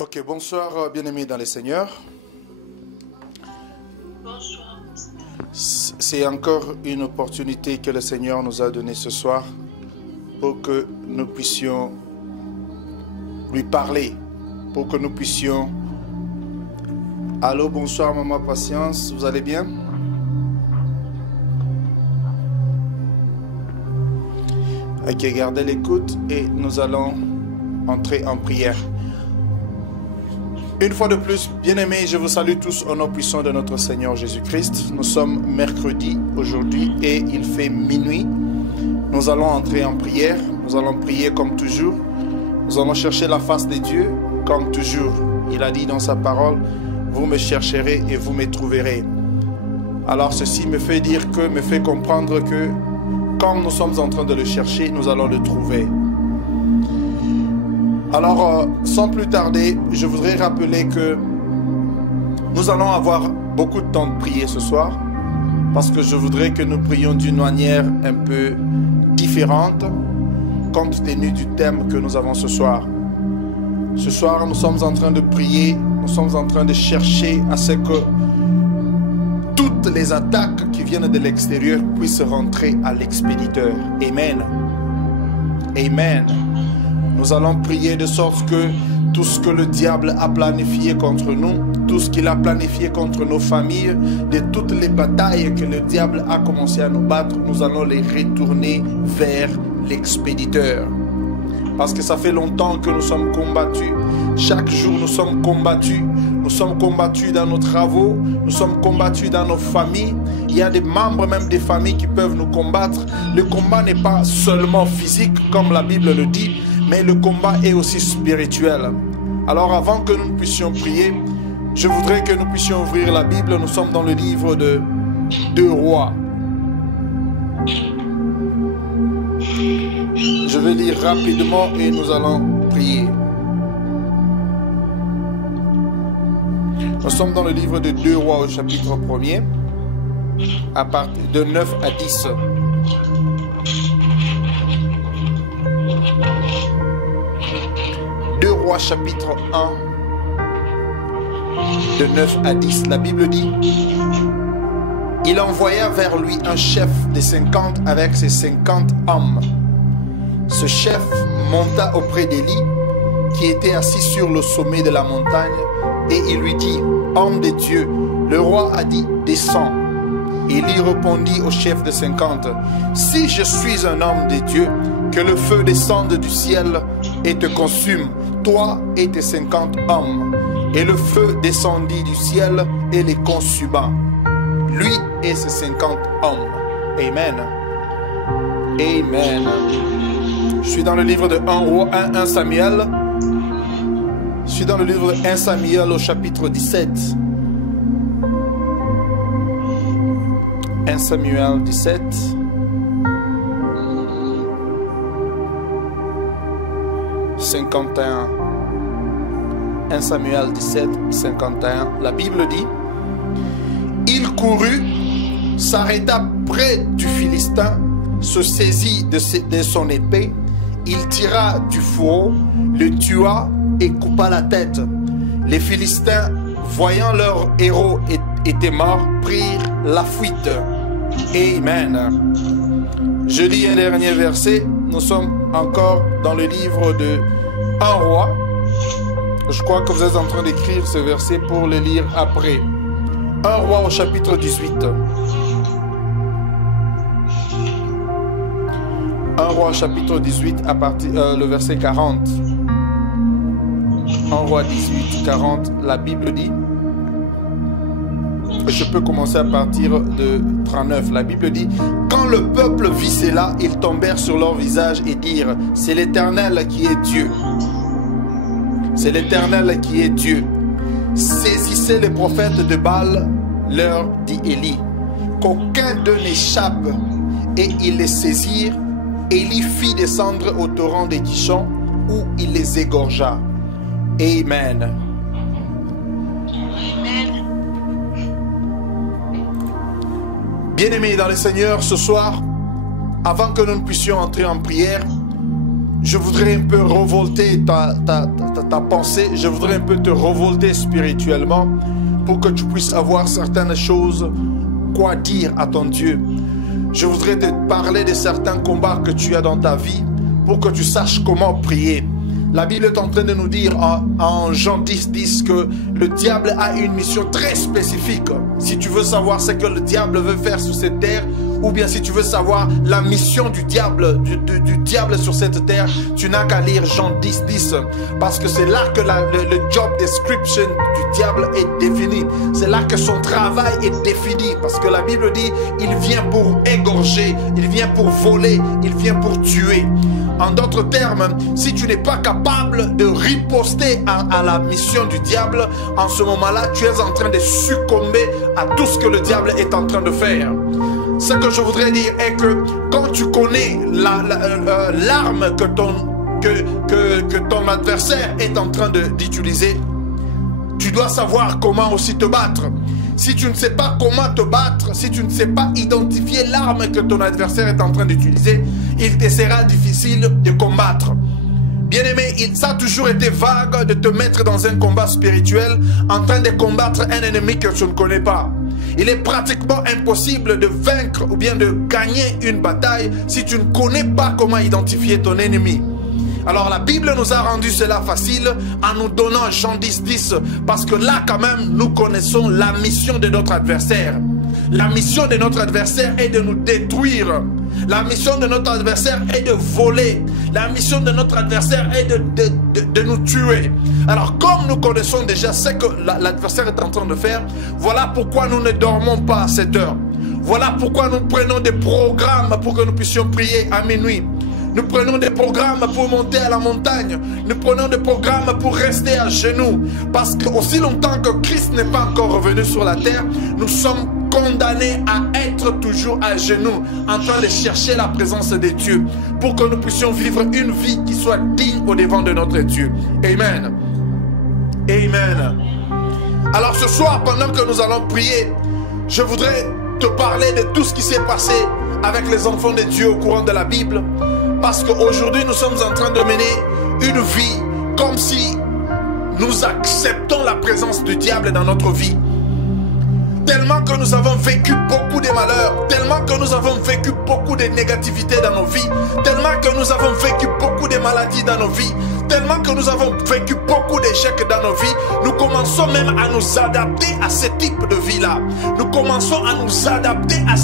Ok, bonsoir bien-aimés dans les Seigneurs. Bonsoir. C'est encore une opportunité que le Seigneur nous a donnée ce soir pour que nous puissions lui parler, pour que nous puissions... Allô, bonsoir maman Patience, vous allez bien? Ok, gardez l'écoute et nous allons entrer en prière. Une fois de plus, bien-aimés, je vous salue tous au nom puissant de notre Seigneur Jésus-Christ. Nous sommes mercredi aujourd'hui et il fait minuit. Nous allons entrer en prière. Nous allons prier comme toujours. Nous allons chercher la face de Dieu comme toujours. Il a dit dans sa parole, vous me chercherez et vous me trouverez. Alors ceci me fait comprendre que comme nous sommes en train de le chercher, nous allons le trouver. Alors, sans plus tarder, je voudrais rappeler que nous allons avoir beaucoup de temps de prier ce soir parce que je voudrais que nous prions d'une manière un peu différente compte tenu du thème que nous avons ce soir. Ce soir, nous sommes en train de prier, nous sommes en train de chercher à ce que toutes les attaques qui viennent de l'extérieur puissent rentrer à l'expéditeur. Amen. Amen. Nous allons prier de sorte que tout ce que le diable a planifié contre nous, tout ce qu'il a planifié contre nos familles, de toutes les batailles que le diable a commencé à nous battre, nous allons les retourner vers l'expéditeur. Parce que ça fait longtemps que nous sommes combattus. Chaque jour, nous sommes combattus. Nous sommes combattus dans nos travaux. Nous sommes combattus dans nos familles. Il y a des membres même des familles qui peuvent nous combattre. Le combat n'est pas seulement physique, comme la Bible le dit, mais le combat est aussi spirituel. Alors avant que nous puissions prier, je voudrais que nous puissions ouvrir la Bible. Nous sommes dans le livre de 2 Rois. Je vais lire rapidement et nous allons prier. Nous sommes dans le livre de 2 Rois au chapitre 1er, à partir de 9 à 10. Rois chapitre 1 de 9 à 10, la Bible dit: il envoya vers lui un chef de 50 avec ses 50 hommes. Ce chef monta auprès d'Élie qui était assis sur le sommet de la montagne et il lui dit: homme de Dieu, le roi a dit descends. Élie répondit au chef de 50: si je suis un homme de Dieu, que le feu descende du ciel et te consume, toi et tes 50 hommes. Et le feu descendit du ciel et les consuma, lui et ses 50 hommes. Amen. Amen. Je suis dans le livre de 1 Samuel. Je suis dans le livre de 1 Samuel au chapitre 17. 1 Samuel 17. « 1 Samuel 17, 51, la Bible dit: il courut, s'arrêta près du Philistin, se saisit de son épée, il tira du fourreau, le tua et coupa la tête. Les Philistins, voyant leur héros était mort, prirent la fuite. Amen. Je lis un dernier verset. Nous sommes encore dans le livre de 1 Roi. Je crois que vous êtes en train d'écrire ce verset pour le lire après. 1 Roi au chapitre 18. 1 Roi chapitre 18 à partir le verset 40. 1 Roi 18, 40, la Bible dit... Je peux commencer à partir de 39. La Bible dit: quand le peuple vit cela, ils tombèrent sur leur visage et dirent: c'est l'Éternel qui est Dieu. C'est l'Éternel qui est Dieu. Saisissez les prophètes de Baal, leur dit Élie, qu'aucun d'eux n'échappe. Et ils les saisirent. Élie fit descendre au torrent des Kishon, où il les égorgea. Amen. Bien-aimés dans le Seigneur, ce soir, avant que nous ne puissions entrer en prière, je voudrais un peu revolter ta pensée, je voudrais un peu te revolter spirituellement pour que tu puisses avoir certaines choses, quoi dire à ton Dieu. Je voudrais te parler de certains combats que tu as dans ta vie pour que tu saches comment prier. La Bible est en train de nous dire en Jean 10 que le diable a une mission très spécifique. Si tu veux savoir ce que le diable veut faire sur cette terre, ou bien si tu veux savoir la mission du diable, du diable sur cette terre, tu n'as qu'à lire Jean 10, parce que c'est là que le job description du diable est défini. C'est là que son travail est défini, parce que la Bible dit, il vient pour égorger, il vient pour voler, il vient pour tuer. En d'autres termes, si tu n'es pas capable de riposter à la mission du diable, en ce moment-là, tu es en train de succomber à tout ce que le diable est en train de faire. Ce que je voudrais dire est que quand tu connais l'arme que ton adversaire est en train d'utiliser, tu dois savoir comment aussi te battre. Si tu ne sais pas comment te battre, si tu ne sais pas identifier l'arme que ton adversaire est en train d'utiliser, il te sera difficile de combattre. Bien-aimé, ça a toujours été vague de te mettre dans un combat spirituel en train de combattre un ennemi que tu ne connais pas. Il est pratiquement impossible de vaincre ou bien de gagner une bataille si tu ne connais pas comment identifier ton ennemi. Alors la Bible nous a rendu cela facile en nous donnant Jean 10, parce que là quand même nous connaissons la mission de notre adversaire. La mission de notre adversaire est de nous détruire. La mission de notre adversaire est de voler. La mission de notre adversaire est de nous tuer. Alors comme nous connaissons déjà ce que l'adversaire est en train de faire, voilà pourquoi nous ne dormons pas à cette heure. Voilà pourquoi nous prenons des programmes pour que nous puissions prier à minuit. Nous prenons des programmes pour monter à la montagne. Nous prenons des programmes pour rester à genoux. Parce qu'aussi longtemps que Christ n'est pas encore revenu sur la terre, nous sommes condamnés à être toujours à genoux, en train de chercher la présence de Dieu, pour que nous puissions vivre une vie qui soit digne au devant de notre Dieu. Amen. Amen. Alors ce soir, pendant que nous allons prier, je voudrais te parler de tout ce qui s'est passé avec les enfants de Dieu au courant de la Bible. Parce qu'aujourd'hui, nous sommes en train de mener une vie comme si nous acceptons la présence du diable dans notre vie. Tellement que nous avons vécu beaucoup de malheurs, tellement que nous avons vécu beaucoup de négativité dans nos vies, tellement que nous avons vécu beaucoup de maladies dans nos vies, tellement que nous avons vécu beaucoup d'échecs dans nos vies, nous commençons même à nous adapter à ce type de vie-là. Nous commençons à nous adapter à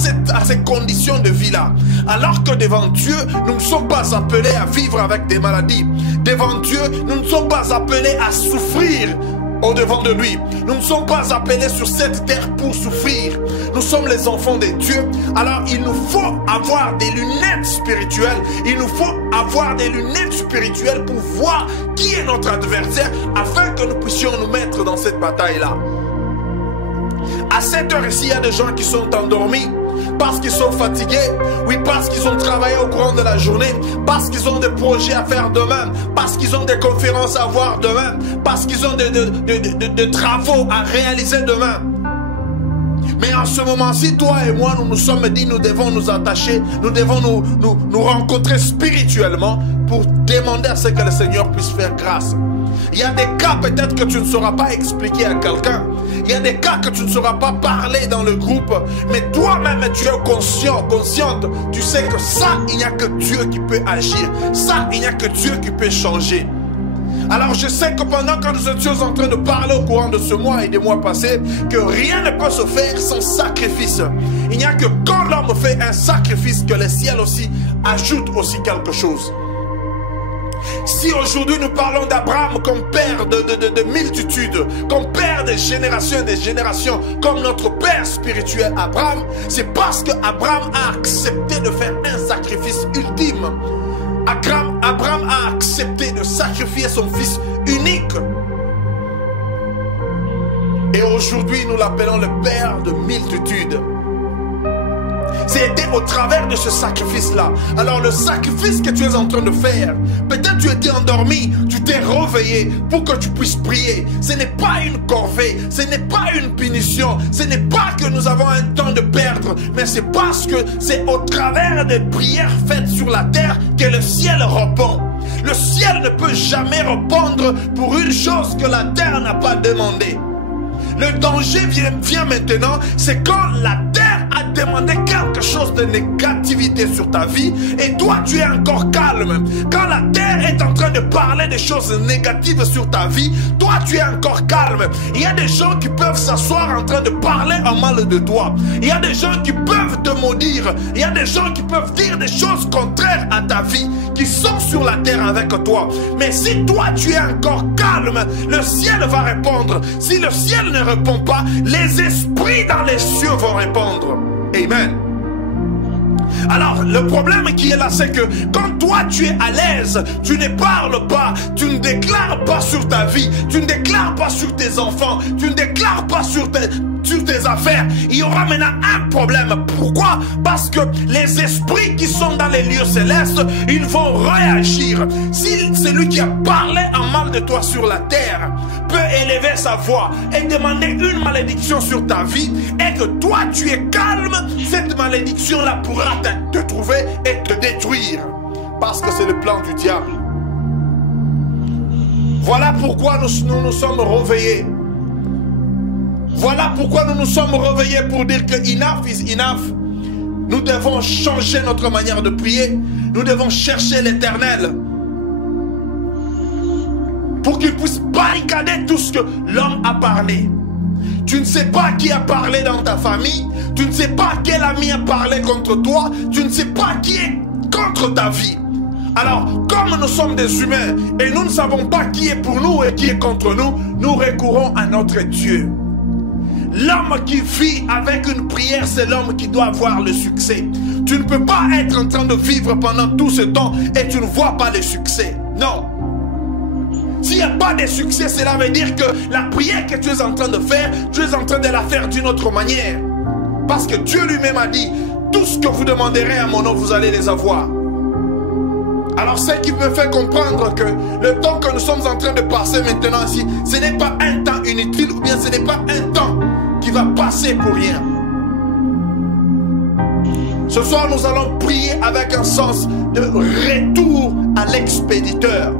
ces conditions de vie-là. Alors que devant Dieu, nous ne sommes pas appelés à vivre avec des maladies. Devant Dieu, nous ne sommes pas appelés à souffrir au-devant de lui. Nous ne sommes pas appelés sur cette terre pour souffrir. Nous sommes les enfants de Dieu. Alors il nous faut avoir des lunettes spirituelles. Il nous faut avoir des lunettes spirituelles pour voir qui est notre adversaire, afin que nous puissions nous mettre dans cette bataille-là. À cette heure-ci, il y a des gens qui sont endormis parce qu'ils sont fatigués, oui, parce qu'ils ont travaillé au courant de la journée, parce qu'ils ont des projets à faire demain, parce qu'ils ont des conférences à voir demain, parce qu'ils ont des travaux à réaliser demain. Mais en ce moment-ci, toi et moi, nous nous sommes dit, nous devons nous attacher, nous devons nous rencontrer spirituellement pour demander à ce que le Seigneur puisse faire grâce. Il y a des cas peut-être que tu ne sauras pas expliquer à quelqu'un. Il y a des cas que tu ne sauras pas parler dans le groupe. Mais toi-même, tu es consciente. Tu sais que ça, il n'y a que Dieu qui peut agir. Ça, il n'y a que Dieu qui peut changer. Alors je sais que pendant que nous étions en train de parler au courant de ce mois et des mois passés, que rien ne peut se faire sans sacrifice. Il n'y a que quand l'homme fait un sacrifice que le ciel aussi ajoute aussi quelque chose. Si aujourd'hui nous parlons d'Abraham comme père de multitudes, comme père des générations et des générations, comme notre père spirituel Abraham, c'est parce que Abraham a accepté de faire un sacrifice ultime. Abraham a accepté de sacrifier son fils unique. Et aujourd'hui, nous l'appelons le père de multitudes. C'était au travers de ce sacrifice-là. Alors le sacrifice que tu es en train de faire, peut-être tu étais endormi, tu t'es réveillé pour que tu puisses prier. Ce n'est pas une corvée, ce n'est pas une punition, ce n'est pas que nous avons un temps de perdre, mais c'est parce que c'est au travers des prières faites sur la terre que le ciel répond. Le ciel ne peut jamais répondre pour une chose que la terre n'a pas demandé. Le danger vient maintenant, c'est quand la terre a demandé quelque chose de négativité sur ta vie et toi tu es encore calme. Quand la terre est en train de parler des choses négatives sur ta vie, toi tu es encore calme. Il y a des gens qui peuvent s'asseoir en train de parler en mal de toi. Il y a des gens qui peuvent te maudire. Il y a des gens qui peuvent dire des choses contraires à ta vie, qui sont sur la terre avec toi. Mais si toi tu es encore calme, le ciel va répondre. Si le ciel ne répond pas, les esprits dans les cieux vont répondre. Amen. Alors, le problème qui est là, c'est que quand toi tu es à l'aise, tu ne parles pas, tu ne déclares pas sur ta vie, tu ne déclares pas sur tes enfants, tu ne déclares pas sur tes affaires, il y aura maintenant un problème. Pourquoi? Parce que les esprits qui sont dans les lieux célestes, ils vont réagir. Si celui qui a parlé en mal de toi sur la terre peut élever sa voix et demander une malédiction sur ta vie, et que toi tu es calme, cette malédiction-là pourra te trouver et te détruire. Parce que c'est le plan du diable. Voilà pourquoi nous nous sommes réveillés. Voilà pourquoi nous nous sommes réveillés pour dire que enough is enough. Nous devons changer notre manière de prier. Nous devons chercher l'Éternel pour qu'il puisse barricader tout ce que l'homme a parlé. Tu ne sais pas qui a parlé dans ta famille. Tu ne sais pas quel ami a parlé contre toi. Tu ne sais pas qui est contre ta vie. Alors, comme nous sommes des humains et nous ne savons pas qui est pour nous et qui est contre nous, nous recourons à notre Dieu. L'homme qui vit avec une prière, c'est l'homme qui doit avoir le succès. Tu ne peux pas être en train de vivre pendant tout ce temps et tu ne vois pas le succès. Non. S'il n'y a pas de succès, cela veut dire que la prière que tu es en train de faire, tu es en train de la faire d'une autre manière. Parce que Dieu lui-même a dit, tout ce que vous demanderez à mon nom, vous allez les avoir. Alors ce qui me fait comprendre que le temps que nous sommes en train de passer maintenant ici, ce n'est pas un temps inutile ou bien ce n'est pas un temps qui va passer pour rien. Ce soir, nous allons prier avec un sens de retour à l'expéditeur.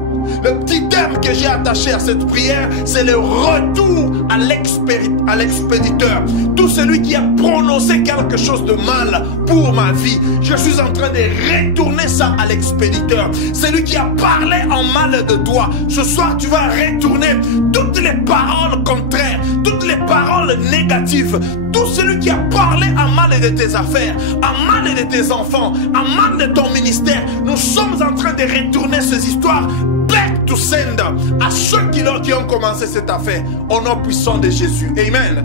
Le petit terme que j'ai attaché à cette prière, c'est le retour à l'expéditeur. Tout celui qui a prononcé quelque chose de mal pour ma vie, je suis en train de retourner ça à l'expéditeur. Celui qui a parlé en mal de toi, ce soir tu vas retourner toutes les paroles contraires, toutes les paroles négatives. Tout celui qui a parlé en mal de tes affaires, en mal de tes enfants, en mal de ton ministère, nous sommes en train de retourner ces histoires back to sender à ceux qui ont commencé cette affaire au nom puissant de Jésus. Amen.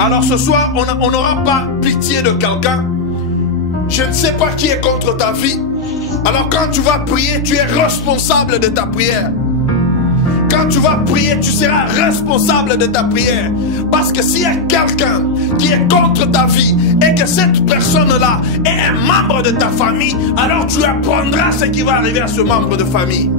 Alors ce soir, on n'aura pas pitié de quelqu'un. Je ne sais pas qui est contre ta vie. Alors quand tu vas prier, tu es responsable de ta prière. Quand tu vas prier, tu seras responsable de ta prière. Parce que s'il y a quelqu'un qui est contre ta vie et que cette personne-là est un membre de ta famille, alors tu apprendras ce qui va arriver à ce membre de famille.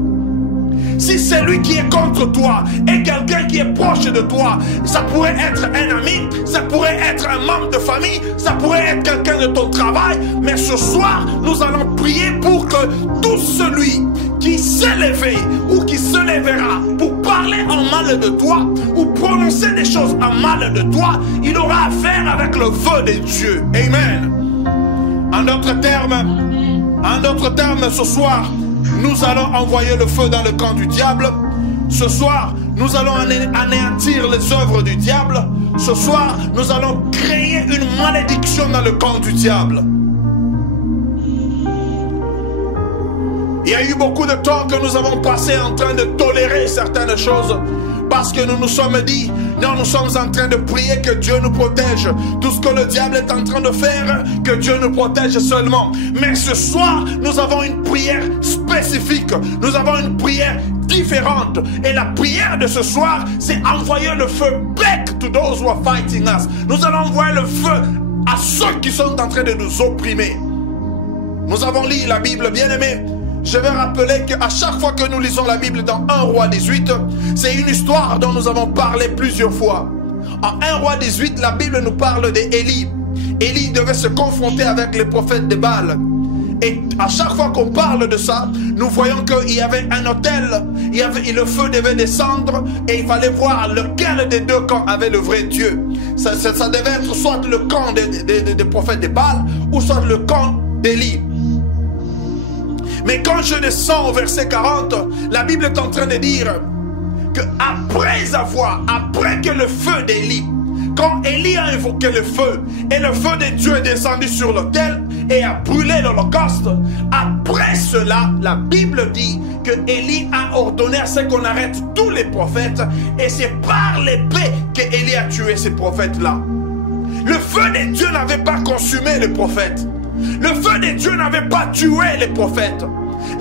Si celui qui est contre toi est quelqu'un qui est proche de toi, ça pourrait être un ami, ça pourrait être un membre de famille, ça pourrait être quelqu'un de ton travail, mais ce soir, nous allons prier pour que tout celui qui s'est levé ou qui se lèvera pour parler en mal de toi ou prononcer des choses en mal de toi, il aura affaire avec le feu de Dieu. Amen. En d'autres termes, ce soir, nous allons envoyer le feu dans le camp du diable. Ce soir, nous allons anéantir les œuvres du diable. Ce soir, nous allons créer une malédiction dans le camp du diable. Il y a eu beaucoup de temps que nous avons passé en train de tolérer certaines choses parce que nous nous sommes dit, non, nous sommes en train de prier que Dieu nous protège. Tout ce que le diable est en train de faire, que Dieu nous protège seulement. Mais ce soir, nous avons une prière spécifique. Nous avons une prière différente. Et la prière de ce soir, c'est envoyer le feu back to those who are fighting us. Nous allons envoyer le feu à ceux qui sont en train de nous opprimer. Nous avons lu la Bible, bien aimé. Je vais rappeler qu'à chaque fois que nous lisons la Bible dans 1 Roi 18, c'est une histoire dont nous avons parlé plusieurs fois. En 1 Roi 18, la Bible nous parle d'Élie. Élie devait se confronter avec les prophètes de Baal. Et à chaque fois qu'on parle de ça, nous voyons qu'il y avait un autel, le feu devait descendre et il fallait voir lequel des deux camps avait le vrai Dieu. Ça devait être soit le camp des prophètes de Baal ou soit le camp d'Élie. Mais quand je descends au verset 40, la Bible est en train de dire que après que le feu d'Élie, quand Élie a invoqué le feu et le feu de Dieu est descendu sur l'autel et a brûlé l'holocauste, après cela, la Bible dit que Élie a ordonné à ce qu'on arrête tous les prophètes et c'est par l'épée que Élie a tué ces prophètes-là. Le feu de Dieu n'avait pas consumé les prophètes. Le feu de Dieu n'avait pas tué les prophètes.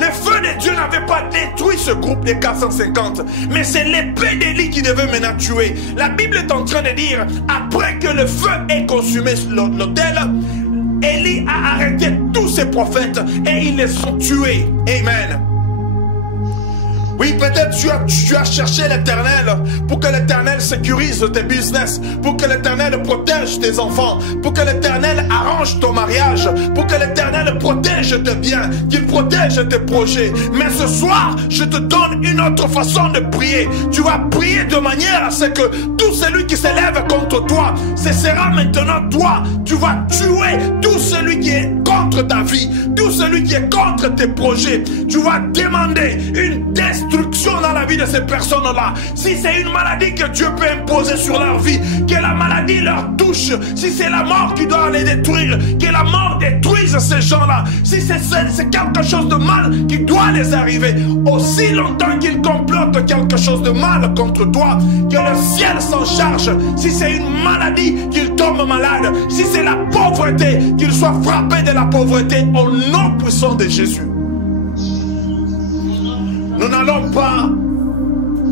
Le feu de Dieu n'avait pas détruit ce groupe des 450. Mais c'est l'épée d'Élie qui devait maintenant tuer. La Bible est en train de dire, après que le feu ait consumé l'autel, Élie a arrêté tous ses prophètes et ils les ont tués. Amen. Oui, peut-être tu as cherché l'Éternel pour que l'Éternel sécurise tes business, pour que l'Éternel protège tes enfants, pour que l'Éternel arrange ton mariage, pour que l'Éternel protège tes biens, qu'il protège tes projets. Mais ce soir, je te donne une autre façon de prier. Tu vas prier de manière à ce que tout celui qui s'élève contre toi, ce sera maintenant toi. Tu vas tuer tout celui qui est contre ta vie, tout celui qui est contre tes projets. Tu vas demander une destruction dans la vie de ces personnes-là. Si c'est une maladie que Dieu peut imposer sur leur vie, que la maladie leur touche. Si c'est la mort qui doit les détruire, que la mort détruise ces gens-là. Si c'est quelque chose de mal qui doit les arriver, aussi longtemps qu'ils complotent quelque chose de mal contre toi, que le ciel s'en charge. Si c'est une maladie, qu'ils tombent malades. Si c'est la pauvreté, qu'ils soient frappés de la pauvreté au nom puissant de Jésus. Nous n'allons pas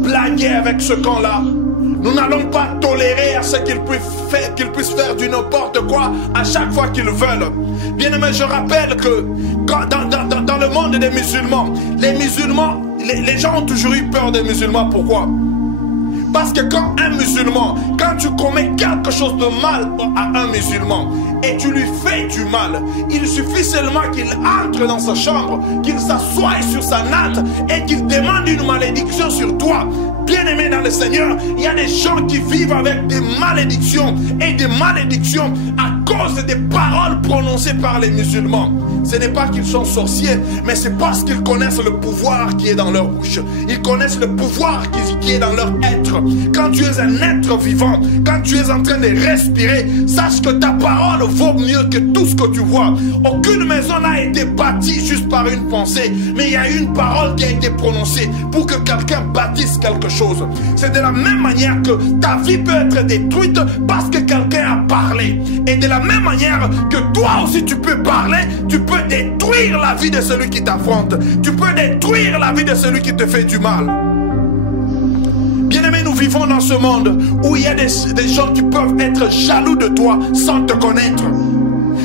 blaguer avec ce camp-là. Nous n'allons pas tolérer à ce qu'ils puissent faire du n'importe quoi à chaque fois qu'ils veulent. Bien aimé, je rappelle que dans le monde des musulmans, les gens ont toujours eu peur des musulmans. Pourquoi? Parce que quand tu commets quelque chose de mal à un musulman et tu lui fais du mal, il suffit seulement qu'il entre dans sa chambre, qu'il s'assoie sur sa natte et qu'il demande une malédiction sur toi. Bien-aimé dans le Seigneur, il y a des gens qui vivent avec des malédictions et des malédictions à cause des paroles prononcées par les musulmans. Ce n'est pas qu'ils sont sorciers, mais c'est parce qu'ils connaissent le pouvoir qui est dans leur bouche. Ils connaissent le pouvoir qui est dans leur être. Quand tu es un être vivant, quand tu es en train de respirer, sache que ta parole vaut mieux que tout ce que tu vois. Aucune maison n'a été bâtie juste par une pensée, mais il y a une parole qui a été prononcée pour que quelqu'un bâtisse quelque chose. C'est de la même manière que ta vie peut être détruite parce que quelqu'un a parlé. Et de la même manière que toi aussi tu peux parler, tu peux détruire la vie de celui qui t'affronte. Tu peux détruire la vie de celui qui te fait du mal. Bien-aimé, nous vivons dans ce monde où il y a des gens qui peuvent être jaloux de toi sans te connaître.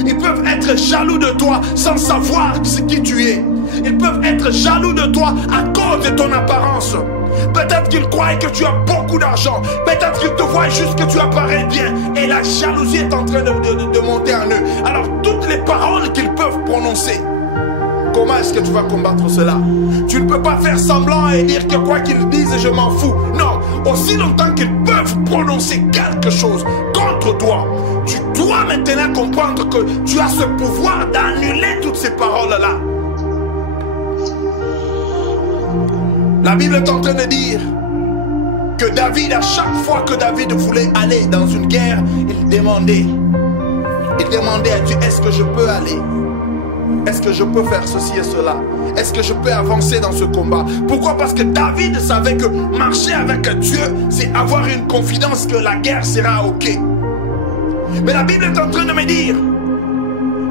Ils peuvent être jaloux de toi sans savoir qui tu es. Ils peuvent être jaloux de toi à cause de ton apparence. Peut-être qu'ils croient que tu as beaucoup d'argent. Peut-être qu'ils te voient juste que tu apparais bien. Et la jalousie est en train de monter en eux. Alors toutes les paroles qu'ils peuvent prononcer, comment est-ce que tu vas combattre cela? Tu ne peux pas faire semblant et dire que quoi qu'ils disent, je m'en fous. Non, aussi longtemps qu'ils peuvent prononcer quelque chose contre toi, tu dois maintenant comprendre que tu as ce pouvoir d'annuler toutes ces paroles-là. La Bible est en train de dire que David, à chaque fois que David voulait aller dans une guerre, il demandait à Dieu, est-ce que je peux aller? Est-ce que je peux faire ceci et cela? Est-ce que je peux avancer dans ce combat? Pourquoi? Parce que David savait que marcher avec Dieu, c'est avoir une confidence que la guerre sera ok. Mais la Bible est en train de me dire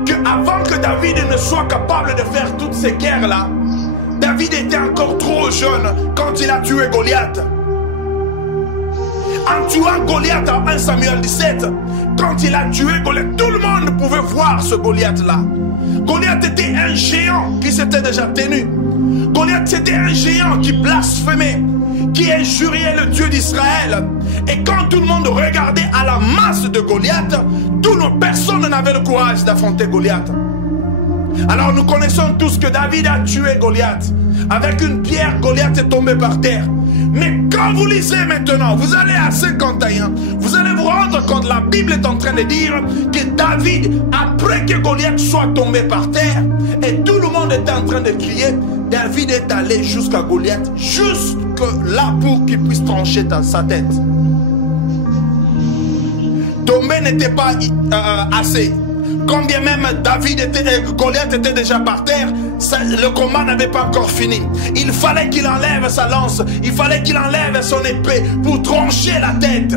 qu'avant que David ne soit capable de faire toutes ces guerres-là, David était encore trop jeune quand il a tué Goliath. En tuant Goliath en 1 Samuel 17, quand il a tué Goliath, tout le monde pouvait voir ce Goliath-là. Goliath était un géant qui s'était déjà tenu. Goliath c'était un géant qui blasphémait, qui injuriait le Dieu d'Israël. Et quand tout le monde regardait à la masse de Goliath, personne n'avait le courage d'affronter Goliath. Alors nous connaissons tous que David a tué Goliath. Avec une pierre, Goliath est tombé par terre. Mais quand vous lisez maintenant, vous allez à 51, vous allez vous rendre compte, la Bible est en train de dire que David, après que Goliath soit tombé par terre, et tout le monde était en train de crier, David est allé jusqu'à Goliath, jusque là pour qu'il puisse trancher sa tête. Tomber n'était pas assez. Quand bien même Goliath était déjà par terre, le combat n'avait pas encore fini. Il fallait qu'il enlève sa lance, il fallait qu'il enlève son épée pour trancher la tête,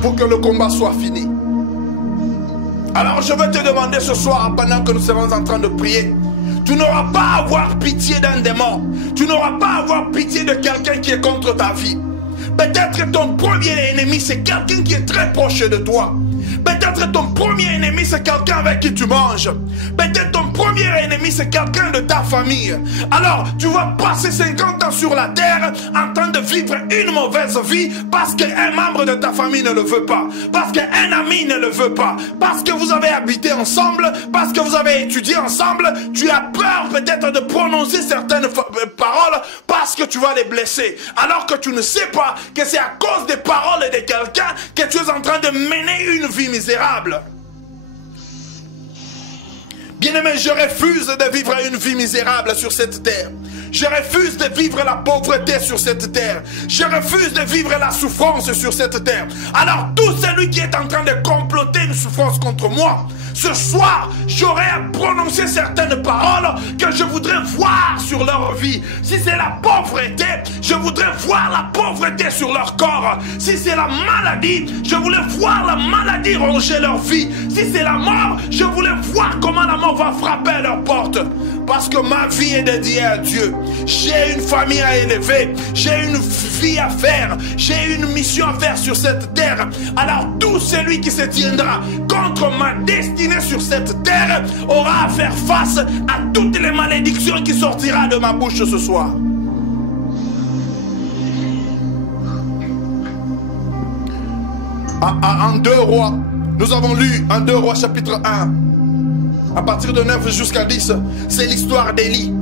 pour que le combat soit fini. Alors je veux te demander ce soir, pendant que nous serons en train de prier, tu n'auras pas à avoir pitié d'un démon, tu n'auras pas à avoir pitié de quelqu'un qui est contre ta vie. Peut-être que ton premier ennemi, c'est quelqu'un qui est très proche de toi. Peut-être ton premier ennemi, c'est quelqu'un avec qui tu manges. Peut-être ton premier ennemi, c'est quelqu'un de ta famille. Alors, tu vas passer 50 ans sur la terre en train de vivre une mauvaise vie parce qu'un membre de ta famille ne le veut pas. Parce qu'un ami ne le veut pas. Parce que vous avez habité ensemble. Parce que vous avez étudié ensemble. Tu as peur peut-être de prononcer certaines paroles parce que tu vas les blesser. Alors que tu ne sais pas que c'est à cause des paroles de quelqu'un que tu es en train de mener une vie misérable. Bien-aimé, je refuse de vivre une vie misérable sur cette terre. Je refuse de vivre la pauvreté sur cette terre. Je refuse de vivre la souffrance sur cette terre. Alors tout celui qui est en train de comploter une souffrance contre moi, ce soir, j'aurai à prononcer certaines paroles que je voudrais voir sur leur vie. Si c'est la pauvreté, je voudrais voir la pauvreté sur leur corps. Si c'est la maladie, je voulais voir la maladie ronger leur vie. Si c'est la mort, je voulais voir comment la mort va frapper à leur porte. Parce que ma vie est dédiée à Dieu. J'ai une famille à élever. J'ai une vie à faire. J'ai une mission à faire sur cette terre. Alors tout celui qui se tiendra contre ma destinée sur cette terre aura à faire face à toutes les malédictions qui sortiront de ma bouche ce soir. En 2 Rois, nous avons lu en 2 Rois chapitre 1, à partir de 9 jusqu'à 10, c'est l'histoire d'Élie.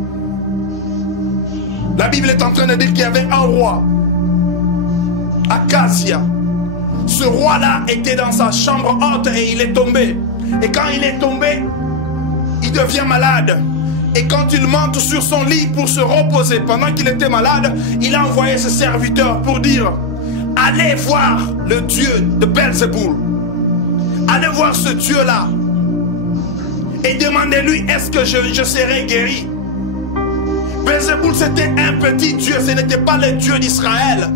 La Bible est en train de dire qu'il y avait un roi, Akazia. Ce roi-là était dans sa chambre haute et il est tombé. Et quand il est tombé, il devient malade. Et quand il monte sur son lit pour se reposer, pendant qu'il était malade, il a envoyé ses serviteurs pour dire: allez voir le Dieu de Belzéboul. Allez voir ce Dieu-là. Et demandez-lui, est-ce que je serai guéri? Belzéboul, c'était un petit Dieu, ce n'était pas le Dieu d'Israël.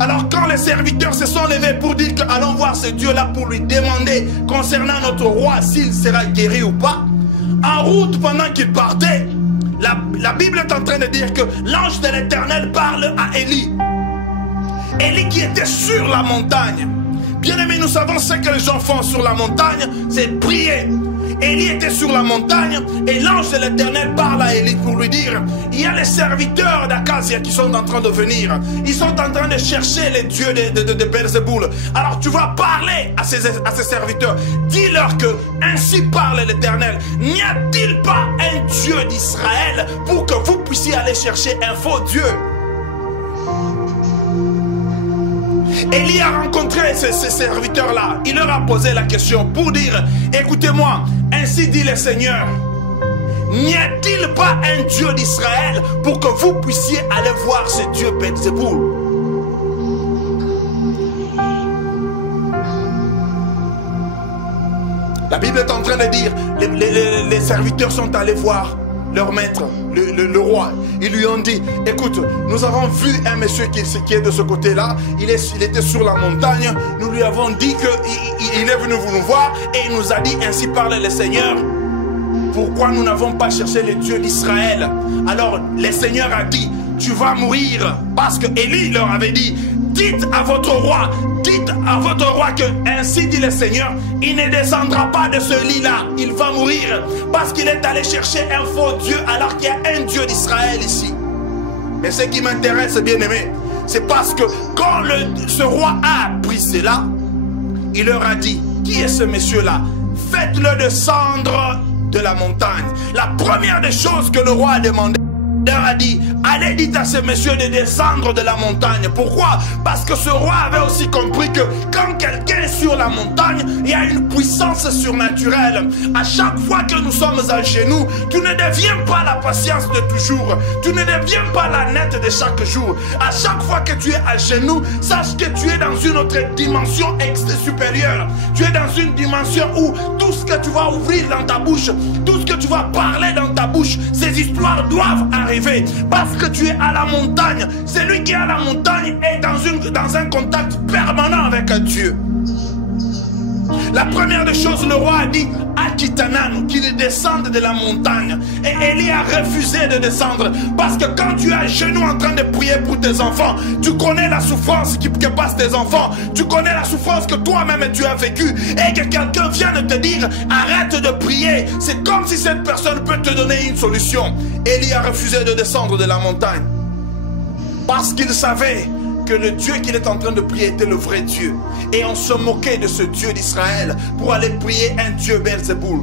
Alors quand les serviteurs se sont levés pour dire que allons voir ce Dieu-là pour lui demander concernant notre roi s'il sera guéri ou pas, en route pendant qu'il partait, la Bible est en train de dire que l'ange de l'Éternel parle à Élie. Élie qui était sur la montagne. Bien aimé, nous savons ce que les gens font sur la montagne, c'est prier. Élie était sur la montagne et l'ange de l'Éternel parle à Élie pour lui dire: il y a les serviteurs d'Akazia qui sont en train de venir. Ils sont en train de chercher les dieux de Belzéboul. Alors tu vas parler à ces serviteurs. Dis-leur que ainsi parle l'Éternel. N'y a-t-il pas un Dieu d'Israël pour que vous puissiez aller chercher un faux Dieu? Élie a rencontré ces serviteurs-là. Il leur a posé la question pour dire: écoutez-moi, ainsi dit le Seigneur, n'y a-t-il pas un Dieu d'Israël pour que vous puissiez aller voir ce Dieu Belzéboul? La Bible est en train de dire, les serviteurs sont allés voir leur maître, le roi. Ils lui ont dit: écoute, nous avons vu un monsieur qui est de ce côté-là. Il était sur la montagne. Nous lui avons dit qu'il est venu nous voir et il nous a dit: ainsi parle le Seigneur. Pourquoi nous n'avons pas cherché le Dieu d'Israël? Alors le Seigneur a dit: tu vas mourir. Parce que Élie leur avait dit: dites à votre roi que ainsi dit le Seigneur, il ne descendra pas de ce lit-là, il va mourir parce qu'il est allé chercher un faux Dieu alors qu'il y a un Dieu d'Israël ici. Mais ce qui m'intéresse, bien aimé, c'est parce que quand ce roi a appris cela, il leur a dit: qui est ce monsieur-là? faites-le descendre de la montagne. La première des choses que le roi a demandé, a dit, allez dites à ces messieurs de descendre de la montagne. Pourquoi? Parce que ce roi avait aussi compris que quand quelqu'un est sur la montagne, il y a une puissance surnaturelle. À chaque fois que nous sommes à genoux, tu ne deviens pas la patience de toujours. Tu ne deviens pas la nette de chaque jour. À chaque fois que tu es à genoux, sache que tu es dans une autre dimension supérieure. Tu es dans une dimension où tout ce que tu vas ouvrir dans ta bouche, tout ce que tu vas parler dans ta bouche, ces histoires doivent arriver. Parce que tu es à la montagne. Celui qui est à la montagne est dans un contact permanent avec Dieu. La première des choses, le roi a dit à Kitanan qu'il descende de la montagne. Et Élie a refusé de descendre. Parce que quand tu es à genoux en train de prier pour tes enfants, tu connais la souffrance que passent tes enfants. Tu connais la souffrance que toi-même tu as vécue. Et que quelqu'un vienne te dire arrête de prier. C'est comme si cette personne peut te donner une solution. Élie a refusé de descendre de la montagne. Parce qu'il savait que le Dieu qu'il est en train de prier était le vrai Dieu. Et on se moquait de ce Dieu d'Israël pour aller prier un Dieu Belzéboul.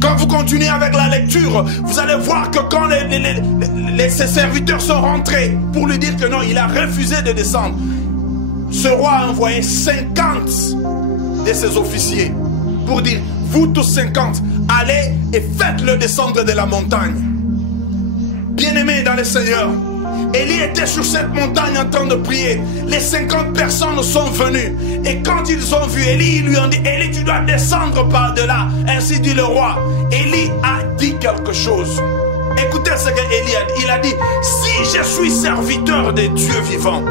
Quand vous continuez avec la lecture, vous allez voir que quand ses serviteurs sont rentrés pour lui dire que non, il a refusé de descendre, ce roi a envoyé 50 de ses officiers pour dire, vous tous 50, allez et faites-le descendre de la montagne. Bien-aimés dans le Seigneur, Élie était sur cette montagne en train de prier. Les 50 personnes sont venues. Et quand ils ont vu Élie, ils lui ont dit, Élie, tu dois descendre par-delà. Ainsi dit le roi. Élie a dit quelque chose. Écoutez ce qu'Élie a dit. Il a dit, si je suis serviteur des dieux vivants,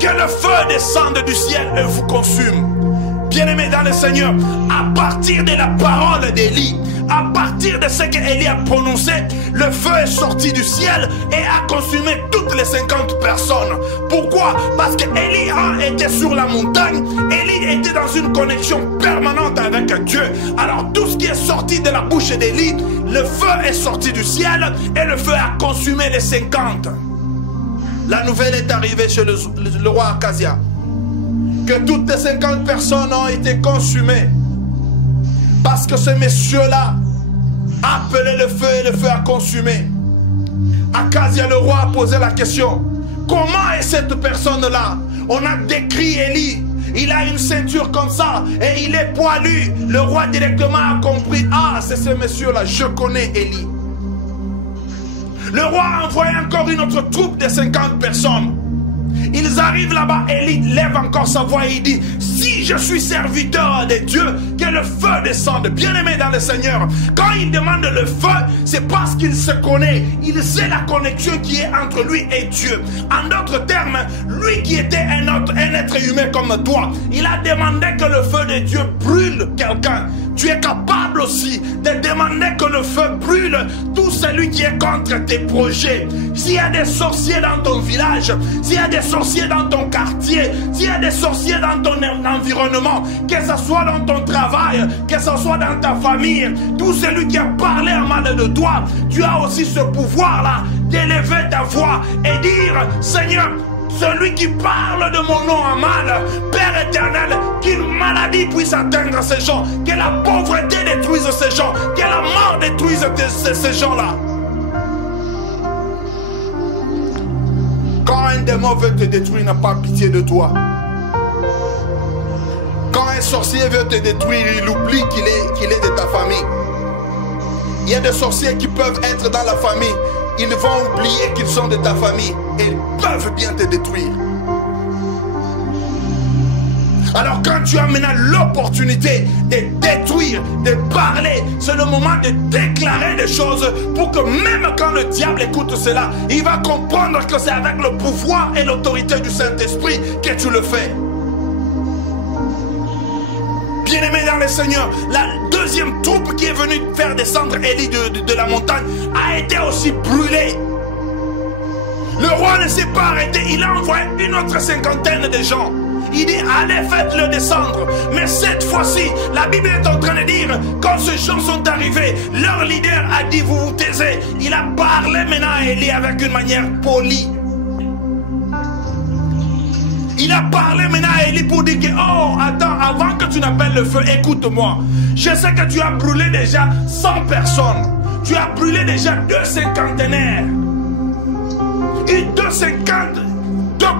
que le feu descende du ciel et vous consume. Bien-aimés dans le Seigneur, à partir de la parole d'Élie, à partir de ce qu'Élie a prononcé, le feu est sorti du ciel et a consumé toutes les 50 personnes. Pourquoi? Parce qu'Élie était sur la montagne, Élie était dans une connexion permanente avec Dieu. Alors tout ce qui est sorti de la bouche d'Élie, le feu est sorti du ciel et le feu a consumé les 50. La nouvelle est arrivée chez le roi Akazia, que toutes les 50 personnes ont été consumées. Parce que ce monsieur-là a appelé le feu et le feu a consumé. Akazia, le roi, a posé la question. Comment est cette personne-là? On a décrit Élie. Il a une ceinture comme ça et il est poilu. Le roi directement a compris. Ah, c'est ce monsieur-là, je connais Élie. Le roi a envoyé encore une autre troupe de 50 personnes. Ils arrivent là-bas, Élie lève encore sa voix et il dit, si je suis serviteur de Dieu, que le feu descende. Bien-aimé dans le Seigneur, quand il demande le feu, c'est parce qu'il se connaît. Il sait la connexion qui est entre lui et Dieu. En d'autres termes, lui qui était un être humain comme toi, il a demandé que le feu de Dieu brûle quelqu'un. Tu es capable aussi de demander que le feu brûle tout celui qui est contre tes projets. S'il y a des sorciers dans ton village, s'il y a des sorciers dans ton quartier, s'il y a des sorciers dans ton environnement, que ce soit dans ton travail, que ce soit dans ta famille, tout celui qui a parlé en mal de toi, tu as aussi ce pouvoir-là d'élever ta voix et dire, Seigneur, celui qui parle de mon nom en mal, Père éternel, qu'une maladie puisse atteindre ces gens, que la pauvreté détruise ces gens, que la mort détruise ces gens-là. Quand un démon veut te détruire, il n'a pas pitié de toi. Quand un sorcier veut te détruire, il oublie qu'il est de ta famille. Il y a des sorciers qui peuvent être dans la famille. Ils vont oublier qu'ils sont de ta famille et ils peuvent bien te détruire. Alors quand tu as maintenant l'opportunité de détruire, de parler, c'est le moment de déclarer des choses pour que même quand le diable écoute cela, il va comprendre que c'est avec le pouvoir et l'autorité du Saint-Esprit que tu le fais. Bien-aimé dans le Seigneur, la deuxième troupe qui est venue faire descendre Élie de la montagne a été aussi brûlée. Le roi ne s'est pas arrêté, il a envoyé une autre cinquantaine de gens. Il dit, allez, faites-le descendre. Mais cette fois-ci, la Bible est en train de dire, quand ces gens sont arrivés, leur leader a dit, vous vous taisez. Il a parlé maintenant à Élie avec une manière polie. Il a parlé maintenant à Élie pour dire que, oh, attends, avant que tu n'appelles le feu, écoute-moi. Je sais que tu as brûlé déjà 100 personnes. Tu as brûlé déjà 2 cinquantenaires. Et 2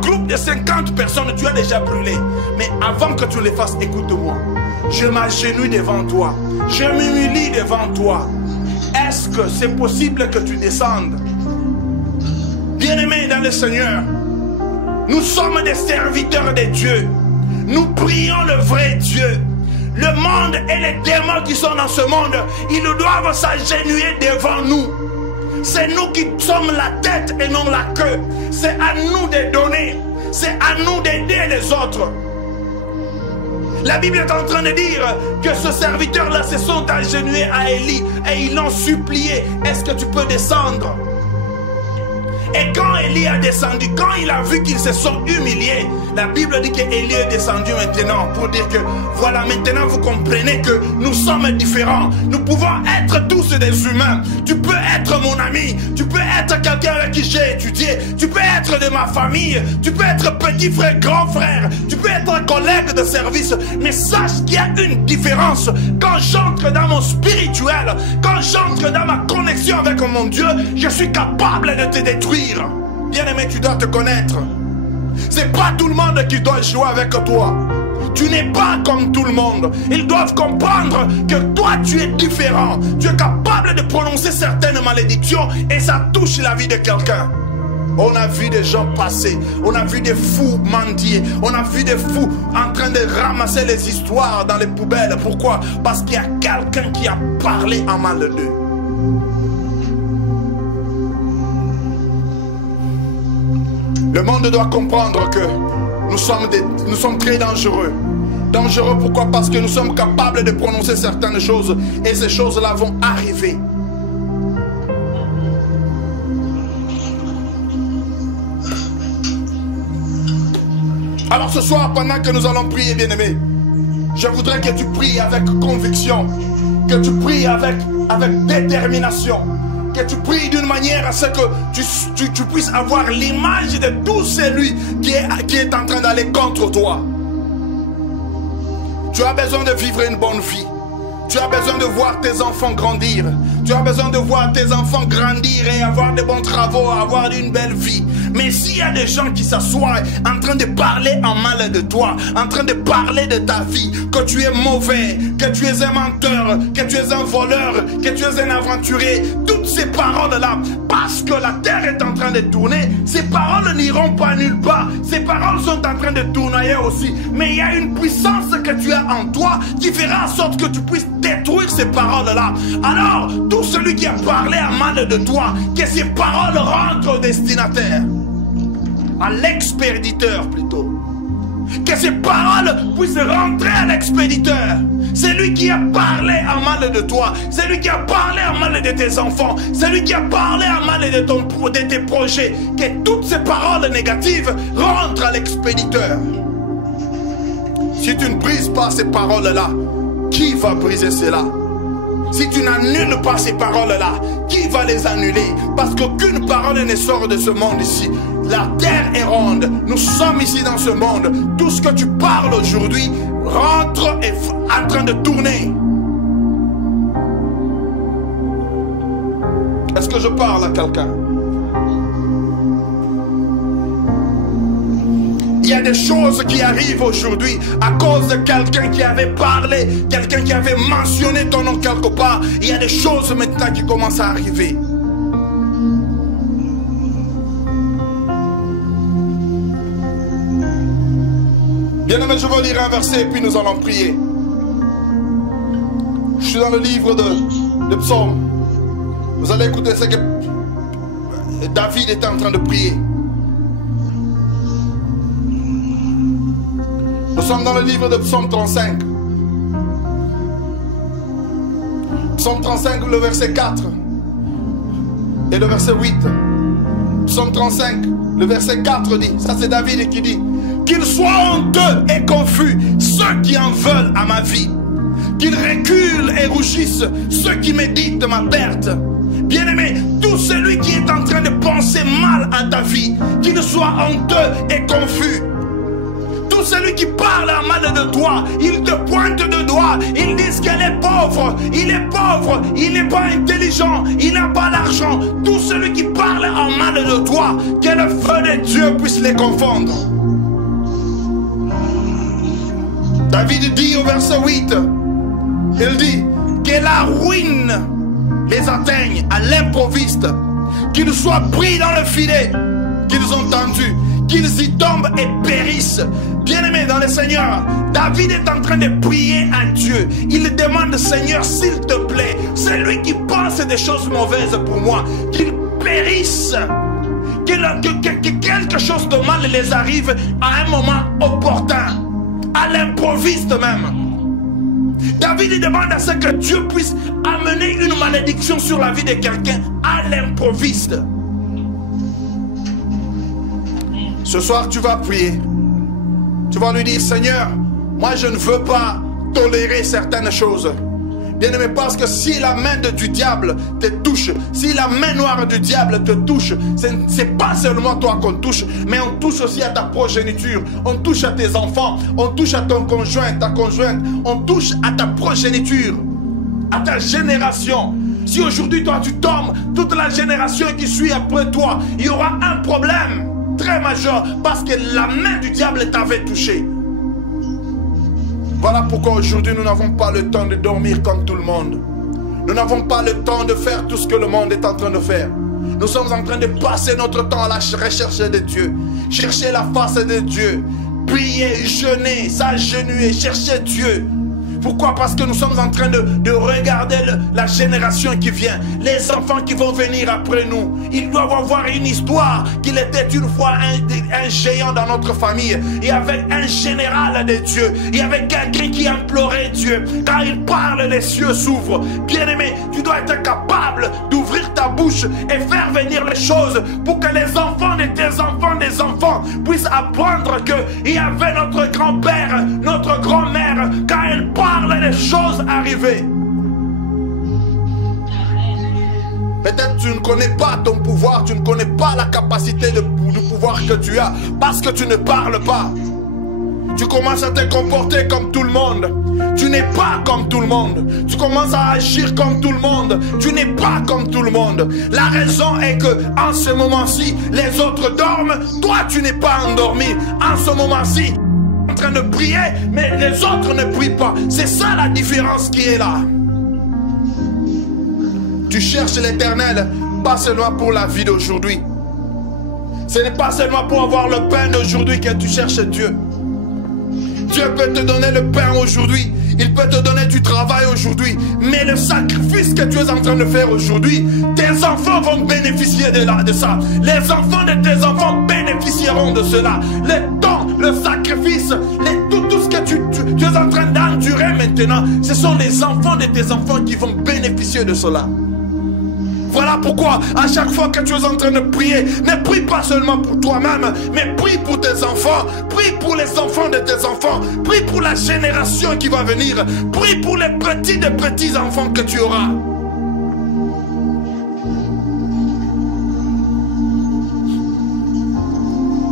groupes de 50 personnes, tu as déjà brûlé. Mais avant que tu les fasses, écoute-moi. Je m'agenouille devant toi. Je m'humilie devant toi. Est-ce que c'est possible que tu descendes? Bien-aimés dans le Seigneur, nous sommes des serviteurs de Dieu. Nous prions le vrai Dieu. Le monde et les démons qui sont dans ce monde, ils doivent s'agenouiller devant nous. C'est nous qui sommes la tête et non la queue. C'est à nous de donner. C'est à nous d'aider les autres. La Bible est en train de dire que ce serviteur-là se sont agenouillés à Élie et ils l'ont supplié. Est-ce que tu peux descendre? Et quand Élie a descendu, quand il a vu qu'ils se sont humiliés, la Bible dit qu'Élie est descendu maintenant pour dire que voilà, maintenant vous comprenez que nous sommes différents. Nous pouvons être tous des humains. Tu peux être mon ami, tu peux être quelqu'un avec qui j'ai étudié, tu peux être de ma famille, tu peux être petit frère, grand frère, tu peux être un collègue de service, mais sache qu'il y a une différence. Quand j'entre dans mon spirituel, quand j'entre dans ma connexion avec mon Dieu, je suis capable de te détruire. Bien-aimé, tu dois te connaître. C'est pas tout le monde qui doit jouer avec toi. Tu n'es pas comme tout le monde. Ils doivent comprendre que toi tu es différent. Tu es capable de prononcer certaines malédictions et ça touche la vie de quelqu'un. On a vu des gens passer. On a vu des fous mendier. On a vu des fous en train de ramasser les histoires dans les poubelles. Pourquoi? Parce qu'il y a quelqu'un qui a parlé en mal d'eux. Le monde doit comprendre que nous sommes très dangereux. Dangereux pourquoi? Parce que nous sommes capables de prononcer certaines choses et ces choses-là vont arriver. Alors ce soir, pendant que nous allons prier, bien-aimés, je voudrais que tu pries avec conviction, que tu pries avec détermination, que tu pries d'une manière à ce que tu puisses avoir l'image de tout celui qui est en train d'aller contre toi. Tu as besoin de vivre une bonne vie. Tu as besoin de voir tes enfants grandir. Tu as besoin de voir tes enfants grandir et avoir de bons travaux, avoir une belle vie. Mais s'il y a des gens qui s'assoient en train de parler en mal de toi, en train de parler de ta vie, que tu es mauvais, que tu es un menteur, que tu es un voleur, que tu es un aventurier, toutes ces paroles-là, parce que la terre est en train de tourner, ces paroles n'iront pas nulle part. Ces paroles sont en train de tourner aussi. Mais il y a une puissance que tu as en toi qui fera en sorte que tu puisses détruire ces paroles-là. Alors, tout celui qui a parlé en mal de toi, que ces paroles rentrent au destinataire, à l'expéditeur plutôt. Que ces paroles puissent rentrer à l'expéditeur. C'est lui qui a parlé en mal de toi. C'est lui qui a parlé en mal de tes enfants. C'est lui qui a parlé en mal de tes projets. Que toutes ces paroles négatives rentrent à l'expéditeur. Si tu ne brises pas ces paroles-là, qui va briser cela? Si tu n'annules pas ces paroles-là, qui va les annuler? Parce qu'aucune parole ne sort de ce monde ici. La terre est ronde. Nous sommes ici dans ce monde. Tout ce que tu parles aujourd'hui rentre et est en train de tourner. Est-ce que je parle à quelqu'un? Il y a des choses qui arrivent aujourd'hui à cause de quelqu'un qui avait parlé, quelqu'un qui avait mentionné ton nom quelque part. Il y a des choses maintenant qui commencent à arriver. Bien-aimé, je vais lire un verset et puis nous allons prier. Je suis dans le livre de Psaume. Vous allez écouter ce que David était en train de prier. Nous sommes dans le livre de Psaume 35. Psaume 35, le verset 4 et le verset 8. Psaume 35, le verset 4 dit, ça c'est David qui dit, qu'ils soient honteux et confus ceux qui en veulent à ma vie, qu'ils reculent et rougissent ceux qui méditent ma perte. Bien-aimé, tout celui qui est en train de penser mal à ta vie, qu'il soit honteux et confus. celui qui parle en mal de toi, il te pointe de doigt. Ils disent qu'elle est pauvre, il n'est pas intelligent, il n'a pas l'argent. Tout celui qui parle en mal de toi, que le feu de Dieu puisse les confondre. David dit au verset 8, il dit que la ruine les atteigne à l'improviste, qu'ils soient pris dans le filet qu'ils ont tendu, qu'ils y tombent et périssent. Bien-aimés dans le Seigneur, David est en train de prier à Dieu. Il demande, Seigneur, s'il te plaît, celui qui pense des choses mauvaises pour moi, qu'il périsse, que quelque chose de mal les arrive à un moment opportun, à l'improviste même. David demande à ce que Dieu puisse amener une malédiction sur la vie de quelqu'un à l'improviste. Ce soir, tu vas prier. Tu vas lui dire, Seigneur, moi je ne veux pas tolérer certaines choses. Bien-aimé, parce que si la main du diable te touche, si la main noire du diable te touche, ce n'est pas seulement toi qu'on touche, mais on touche aussi à ta progéniture, on touche à tes enfants, on touche à ton conjoint, ta conjointe, on touche à ta progéniture, à ta génération. Si aujourd'hui toi tu tombes, toute la génération qui suit après toi, il y aura un problème très majeur parce que la main du diable t'avait touché. Voilà pourquoi aujourd'hui nous n'avons pas le temps de dormir comme tout le monde. Nous n'avons pas le temps de faire tout ce que le monde est en train de faire. Nous sommes en train de passer notre temps à la recherche de Dieu. Chercher la face de Dieu. Prier, jeûner, s'agenouiller, chercher Dieu. Pourquoi? Parce que nous sommes en train de regarder la génération qui vient. Les enfants qui vont venir après nous. Ils doivent avoir une histoire qu'il était une fois un géant dans notre famille. Il y avait un général de Dieu. Il y avait quelqu'un qui implorait Dieu. Quand il parle, les cieux s'ouvrent. Bien-aimé, tu dois être capable d'ouvrir ta bouche et faire venir les choses pour que les enfants de tes enfants des enfants puissent apprendre qu'il y avait notre grand-père, notre grand-mère, quand elle parle, les choses arrivées. Peut-être tu ne connais pas ton pouvoir, tu ne connais pas la capacité du pouvoir que tu as parce que tu ne parles pas. Tu commences à te comporter comme tout le monde. Tu n'es pas comme tout le monde. Tu commences à agir comme tout le monde. Tu n'es pas comme tout le monde. La raison est que en ce moment-ci, les autres dorment. Toi, tu n'es pas endormi. En ce moment-ci, en train de prier, mais les autres ne prient pas. C'est ça la différence qui est là. Tu cherches l'Éternel, pas seulement pour la vie d'aujourd'hui. Ce n'est pas seulement pour avoir le pain d'aujourd'hui que tu cherches Dieu. Dieu peut te donner le pain aujourd'hui. Il peut te donner du travail aujourd'hui. Mais le sacrifice que tu es en train de faire aujourd'hui, tes enfants vont bénéficier de ça. Les enfants de tes enfants bénéficieront de cela. Le temps, le sacrifice, tout ce que tu es en train d'endurer maintenant, ce sont les enfants de tes enfants qui vont bénéficier de cela. Voilà pourquoi, à chaque fois que tu es en train de prier, ne prie pas seulement pour toi-même, mais prie pour tes enfants, prie pour les enfants de tes enfants, prie pour la génération qui va venir, prie pour les petits des petits-enfants que tu auras.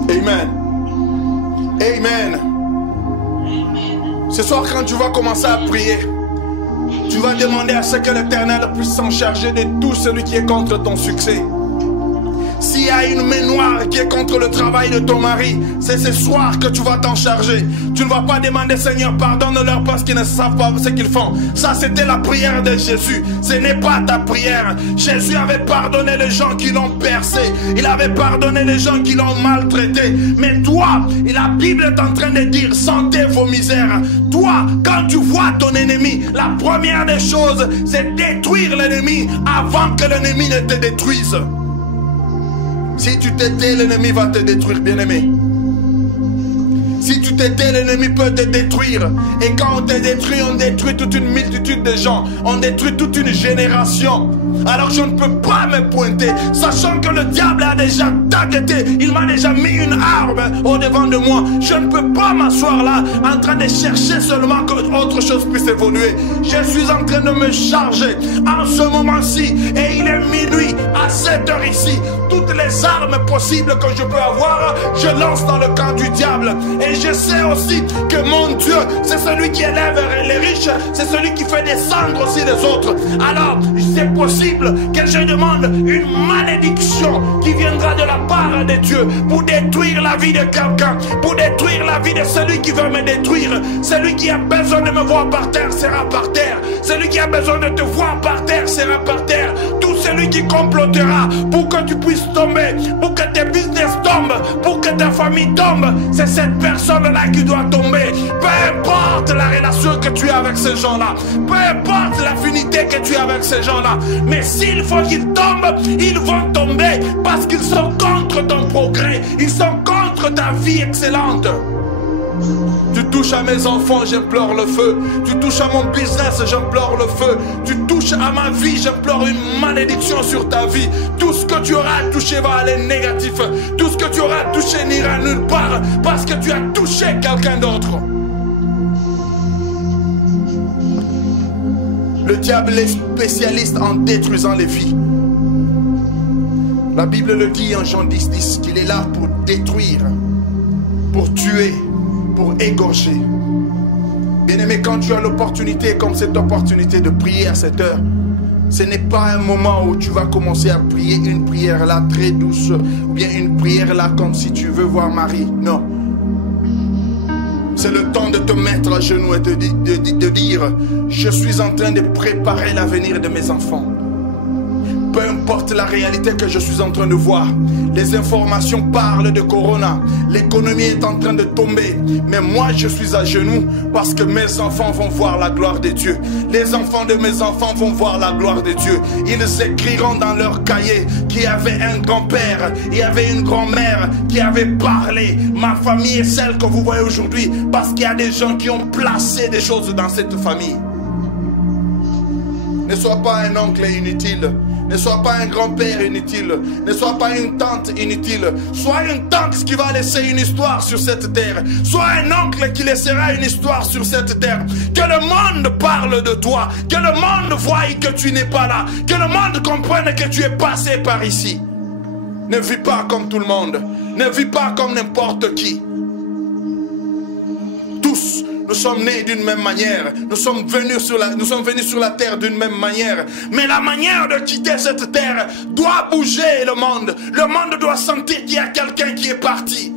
Amen. Amen. Ce soir, quand tu vas commencer à prier, tu vas demander à ce que l'Éternel puisse s'en charger de tout celui qui est contre ton succès. S'il y a une main noire qui est contre le travail de ton mari, c'est ce soir que tu vas t'en charger. Tu ne vas pas demander, Seigneur, pardonne-leur parce qu'ils ne savent pas ce qu'ils font. Ça, c'était la prière de Jésus. Ce n'est pas ta prière. Jésus avait pardonné les gens qui l'ont percé. Il avait pardonné les gens qui l'ont maltraité. Mais toi, la Bible est en train de dire, sentez vos misères. Toi, quand tu vois ton ennemi, la première des choses, c'est détruire l'ennemi avant que l'ennemi ne te détruise. Si tu t'étais, l'ennemi va te détruire, bien-aimé. Si tu t'étais, l'ennemi peut te détruire. Et quand on te détruit, on détruit toute une multitude de gens. On détruit toute une génération. alors je ne peux pas me pointer, sachant que le diable a déjà targeté, il m'a déjà mis une arme au devant de moi. Je ne peux pas m'asseoir là en train de chercher seulement qu'autre chose puisse évoluer. Je suis en train de me charger en ce moment-ci, et il est minuit à cette heure ici. Toutes les armes possibles que je peux avoir, je lance dans le camp du diable. Et je sais aussi que mon Dieu, c'est celui qui élève les riches, c'est celui qui fait descendre aussi les autres. Alors, c'est possible que je demande une malédiction qui viendra de la part de Dieu pour détruire la vie de quelqu'un, pour détruire la vie de celui qui veut me détruire. Celui qui a besoin de me voir par terre sera par terre. Celui qui a besoin de te voir par terre sera par terre. Tout celui qui complotera pour que tu puisses tomber, pour que tes business tombent, pour que ta famille tombe, c'est cette personne-là qui doit tomber. Peu importe la relation que tu as avec ces gens-là, peu importe l'affinité que tu as avec ces gens-là, mais s'il faut qu'ils tombent, ils vont tomber parce qu'ils sont contre ton progrès, ils sont contre ta vie excellente. Tu touches à mes enfants, j'implore le feu. Tu touches à mon business, j'implore le feu. Tu touches à ma vie, j'implore une malédiction sur ta vie. Tout ce que tu auras touché va aller négatif. Tout ce que tu auras touché n'ira nulle part parce que tu as touché quelqu'un d'autre. Le diable est spécialiste en détruisant les vies. La Bible le dit en Jean 10, qu'il est là pour détruire, pour tuer, pour égorger. Bien-aimé, quand tu as l'opportunité, comme cette opportunité de prier à cette heure, ce n'est pas un moment où tu vas commencer à prier une prière là très douce, ou bien une prière là comme si tu veux voir Marie. Non. C'est le temps de te mettre à genoux et de dire, je suis en train de préparer l'avenir de mes enfants. Peu importe la réalité que je suis en train de voir, les informations parlent de Corona, l'économie est en train de tomber, mais moi je suis à genoux parce que mes enfants vont voir la gloire de Dieu. Les enfants de mes enfants vont voir la gloire de Dieu. Ils écriront dans leur cahier qu'il y avait un grand-père, il y avait une grand-mère qui avait parlé. Ma famille est celle que vous voyez aujourd'hui parce qu'il y a des gens qui ont placé des choses dans cette famille. Ne sois pas un oncle inutile. Ne sois pas un grand-père inutile. Ne sois pas une tante inutile. Sois une tante qui va laisser une histoire sur cette terre. Sois un oncle qui laissera une histoire sur cette terre. Que le monde parle de toi. Que le monde voie que tu n'es pas là. Que le monde comprenne que tu es passé par ici. Ne vis pas comme tout le monde. Ne vis pas comme n'importe qui. Tous, nous sommes nés d'une même manière. Nous sommes venus sur la terre d'une même manière. Mais la manière de quitter cette terre doit bouger le monde. Le monde doit sentir qu'il y a quelqu'un qui est parti.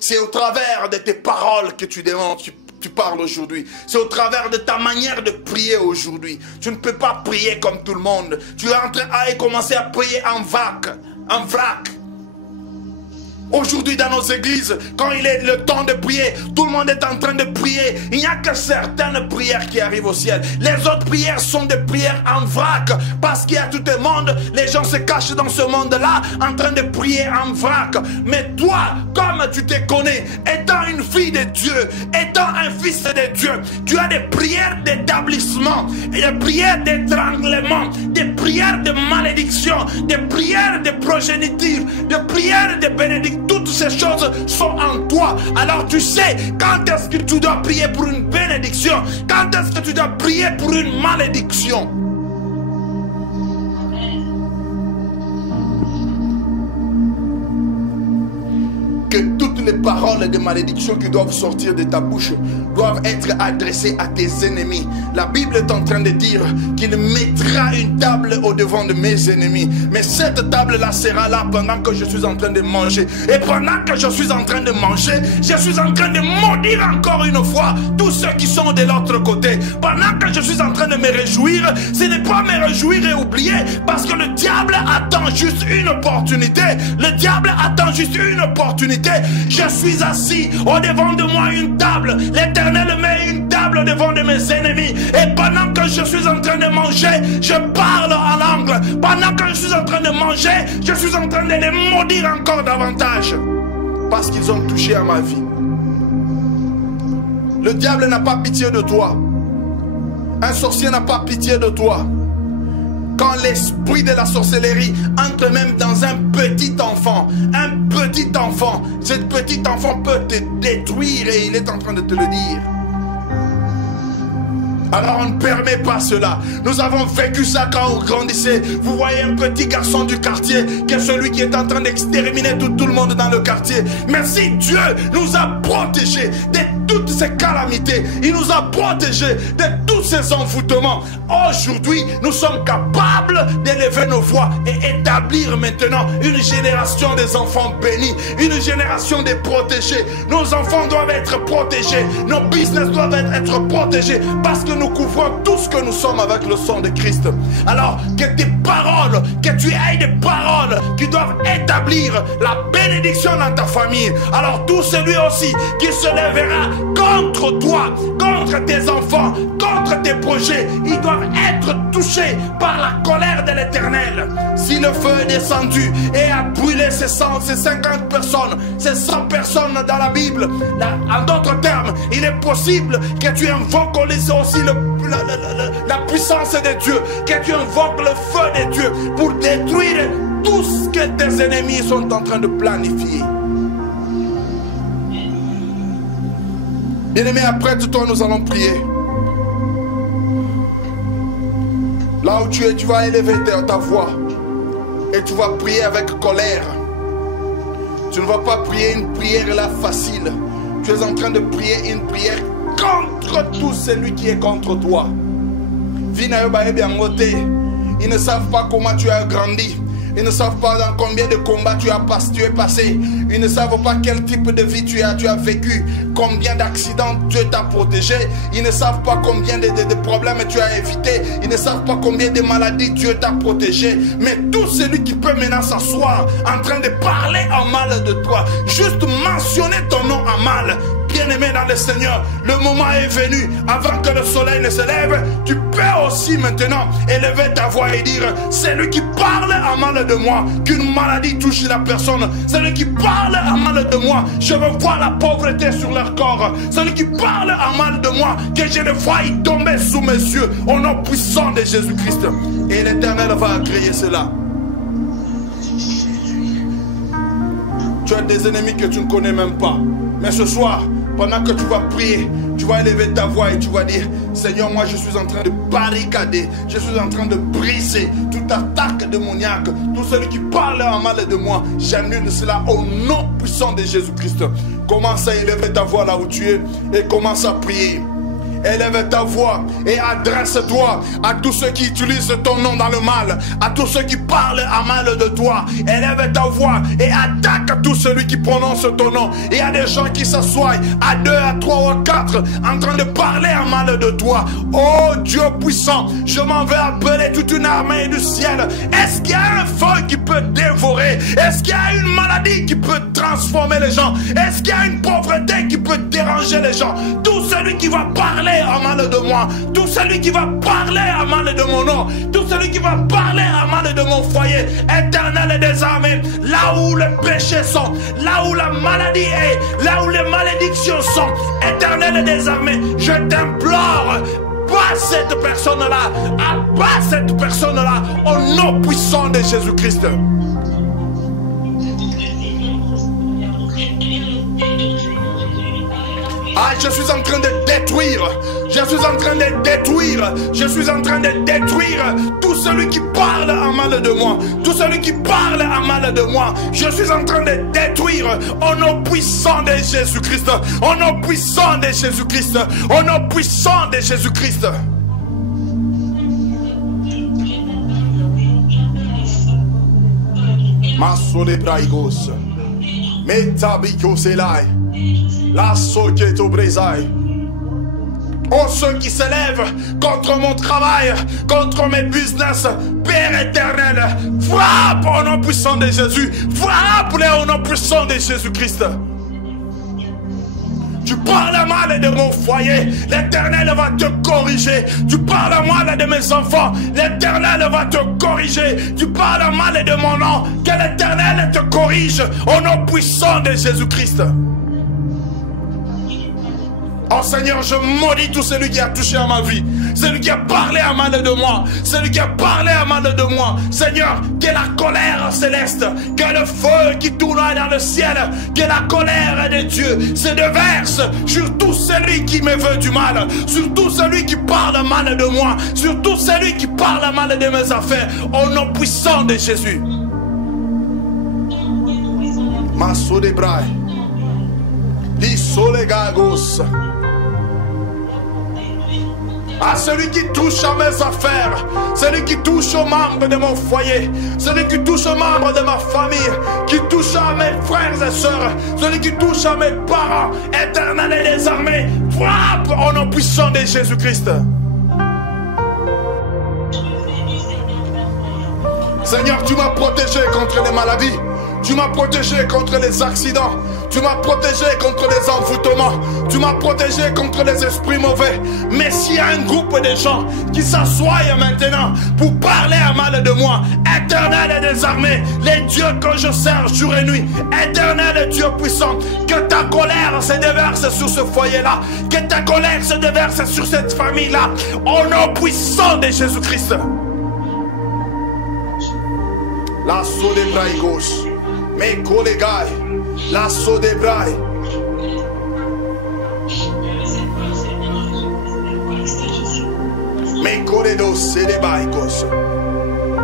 C'est au travers de tes paroles que tu demandes, tu parles aujourd'hui. C'est au travers de ta manière de prier aujourd'hui. Tu ne peux pas prier comme tout le monde. Tu es en train de commencer à prier en vrac. Aujourd'hui dans nos églises, quand il est le temps de prier, tout le monde est en train de prier. Il n'y a que certaines prières qui arrivent au ciel. Les autres prières sont des prières en vrac. Parce qu'il y a tout le monde, les gens se cachent dans ce monde-là en train de prier en vrac. Mais toi, comme tu te connais, étant une fille de Dieu, étant un fils de Dieu, tu as des prières d'établissement, des prières d'étranglement, des prières de malédiction, des prières de progéniture, des prières de bénédiction. Toutes ces choses sont en toi. Alors tu sais quand est-ce que tu dois prier pour une bénédiction, quand est-ce que tu dois prier pour une malédiction. Que toutes les paroles de malédiction qui doivent sortir de ta bouche doivent être adressées à tes ennemis. La Bible est en train de dire qu'il mettra une table au devant de mes ennemis. Mais cette table-là sera là pendant que je suis en train de manger. Et pendant que je suis en train de manger, je suis en train de maudire encore une fois tous ceux qui sont de l'autre côté. Pendant que je suis en train de me réjouir, ce n'est pas me réjouir et oublier, parce que le diable attend juste une opportunité. Le diable attend juste une opportunité. Je suis assis au devant de moi une table. L'Éternel met une table au devant de mes ennemis. Et pendant que je suis en train de manger, je parle en langue. Pendant que je suis en train de manger, je suis en train de les maudire encore davantage. Parce qu'ils ont touché à ma vie. Le diable n'a pas pitié de toi. Un sorcier n'a pas pitié de toi. Quand l'esprit de la sorcellerie entre même dans un petit enfant, ce petit enfant peut te détruire et il est en train de te le dire. Alors on ne permet pas cela. Nous avons vécu ça quand on grandissait. Vous voyez un petit garçon du quartier qui est celui qui est en train d'exterminer tout le monde dans le quartier. Mais si Dieu nous a protégés de toutes ces calamités, il nous a protégés de tous ces envoûtements. Aujourd'hui, nous sommes capables d'élever nos voix et établir maintenant une génération des enfants bénis, une génération des protégés. Nos enfants doivent être protégés, nos business doivent être protégés parce que nous couvrons tout ce que nous sommes avec le sang de Christ. Alors que tes paroles, que tu aies des paroles qui doivent établir la bénédiction dans ta famille. Alors tout celui aussi qui se lèvera contre toi, contre tes enfants, contre tes projets, ils doivent être touchés par la colère de l'Éternel. Si le feu est descendu et a brûlé ces 50 personnes, ces 100 personnes dans la Bible, là, en d'autres termes, il est possible que tu invoques aussi la puissance de Dieu, que tu invoques le feu de Dieu pour détruire tout ce que tes ennemis sont en train de planifier. Bien-aimé, après tout, nous allons prier. Là où tu es, tu vas élever ta voix et tu vas prier avec colère. Tu ne vas pas prier une prière là facile. Tu es en train de prier une prière contre tout celui qui est contre toi. Ils ne savent pas comment tu as grandi. Ils ne savent pas dans combien de combats tu es passé. Ils ne savent pas quel type de vie tu as vécu. Combien d'accidents Dieu t'a protégé. Ils ne savent pas combien de problèmes tu as évité. Ils ne savent pas combien de maladies Dieu t'a protégé. Mais tout celui qui peut maintenant s'asseoir en train de parler en mal de toi, juste mentionner ton nom en mal. Bien-aimé dans le Seigneur, le moment est venu. Avant que le soleil ne se lève, tu peux aussi maintenant élever ta voix et dire: celui qui parle en mal de moi, qu'une maladie touche la personne. Celui qui parle en mal de moi, je veux voir la pauvreté sur leur corps. Celui qui parle en mal de moi, que je le vois y tomber sous mes yeux, au nom puissant de Jésus-Christ. Et l'Éternel va agréer cela. Tu as des ennemis que tu ne connais même pas. Mais ce soir, pendant que tu vas prier, tu vas élever ta voix et tu vas dire: Seigneur, moi je suis en train de barricader, je suis en train de briser toute attaque démoniaque, tout celui qui parle en mal de moi, j'annule cela au nom puissant de Jésus-Christ. Commence à élever ta voix là où tu es et commence à prier. Élève ta voix et adresse-toi à tous ceux qui utilisent ton nom dans le mal, à tous ceux qui parlent à mal de toi. Élève ta voix et attaque tout celui qui prononce ton nom. Il y a des gens qui s'assoient à 2, à 3 ou à 4 en train de parler à mal de toi. Oh Dieu puissant, je m'en vais appeler toute une armée du ciel. Est-ce qu'il y a un feu qui peut dévorer? Est-ce qu'il y a une maladie qui peut transformer les gens? Est-ce qu'il y a une pauvreté qui peut déranger les gens? Tout celui qui va parler à mal de moi, tout celui qui va parler à mal de mon nom, tout celui qui va parler à mal de mon foyer, Éternel des armées, là où les péchés sont, là où la maladie est, là où les malédictions sont, Éternel des armées, je t'implore, abat cette personne-là, abat cette personne-là, au nom puissant de Jésus-Christ. Ah, je suis en train de détruire, je suis en train de détruire, je suis en train de détruire tout celui qui parle en mal de moi, tout celui qui parle en mal de moi, je suis en train de détruire au nom puissant de Jésus-Christ, au nom puissant de Jésus-Christ, au nom puissant de Jésus-Christ. Masole braigos, metabiko selai. La soketo brisai. Oh, ceux qui s'élèvent contre mon travail, contre mes business, Père éternel, frappe au nom puissant de Jésus, frappe-les au nom puissant de Jésus-Christ. Tu parles mal de mon foyer, l'Éternel va te corriger. Tu parles mal de mes enfants, l'Éternel va te corriger. Tu parles mal de mon nom, que l'Éternel te corrige au nom puissant de Jésus-Christ. Oh Seigneur, je maudis tout celui qui a touché à ma vie, celui qui a parlé à mal de moi, celui qui a parlé à mal de moi. Seigneur, que la colère céleste, que le feu qui tourne dans le ciel, que la colère de Dieu se déverse sur tout celui qui me veut du mal, sur tout celui qui parle mal de moi, sur tout celui qui parle mal de mes affaires, au nom puissant de Jésus. Masso de brai, li sole gagos. À celui qui touche à mes affaires, celui qui touche aux membres de mon foyer, celui qui touche aux membres de ma famille, qui touche à mes frères et sœurs, celui qui touche à mes parents, éternel et désarmé, frappe au nom puissant de Jésus-Christ. Seigneur, tu m'as protégé contre les maladies. Tu m'as protégé contre les accidents. Tu m'as protégé contre les envoûtements. Tu m'as protégé contre les esprits mauvais. Mais s'il y a un groupe de gens qui s'assoient maintenant pour parler à mal de moi, éternel et désarmé, les dieux que je sers jour et nuit, éternel et Dieu puissant, que ta colère se déverse sur ce foyer-là, que ta colère se déverse sur cette famille-là, au nom puissant de Jésus-Christ. La solebraï gauche. Mes collègues, la sodebraille. Mes collègues, c'est des baïkos.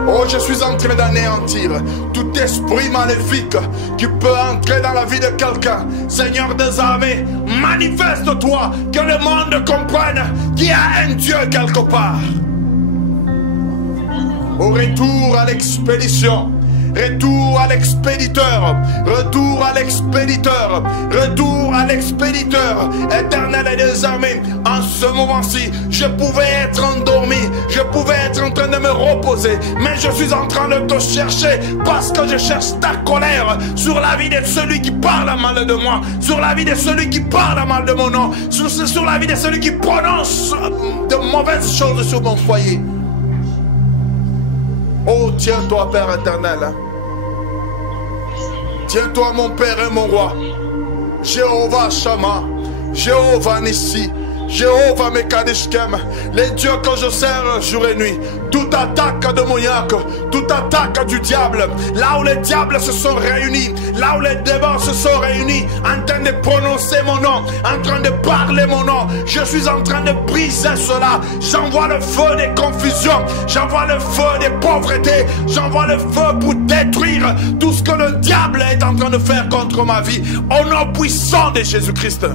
Oh, je suis en train d'anéantir tout esprit maléfique qui peut entrer dans la vie de quelqu'un. Seigneur des armées, manifeste-toi, que le monde comprenne qu'il y a un Dieu quelque part. Au retour à l'expédition. Retour à l'expéditeur, retour à l'expéditeur, retour à l'expéditeur, éternel et désarmé. En ce moment-ci, je pouvais être endormi, je pouvais être en train de me reposer, mais je suis en train de te chercher parce que je cherche ta colère sur la vie de celui qui parle à mal de moi, sur la vie de celui qui parle à mal de mon nom, sur la vie de celui qui prononce de mauvaises choses sur mon foyer. Oh, tiens-toi, Père éternel. Tiens-toi, mon Père et mon Roi. Jéhovah Shammah, Jéhovah Nissi, Jéhovah Mekadishkem, les dieux que je sers jour et nuit. Toute attaque démoniaque, toute attaque du diable, là où les diables se sont réunis, là où les démons se sont réunis, en train de prononcer mon nom, en train de parler mon nom, je suis en train de briser cela. J'envoie le feu des confusions, j'envoie le feu des pauvretés, j'envoie le feu pour détruire tout ce que le diable est en train de faire contre ma vie, au nom puissant de Jésus-Christ.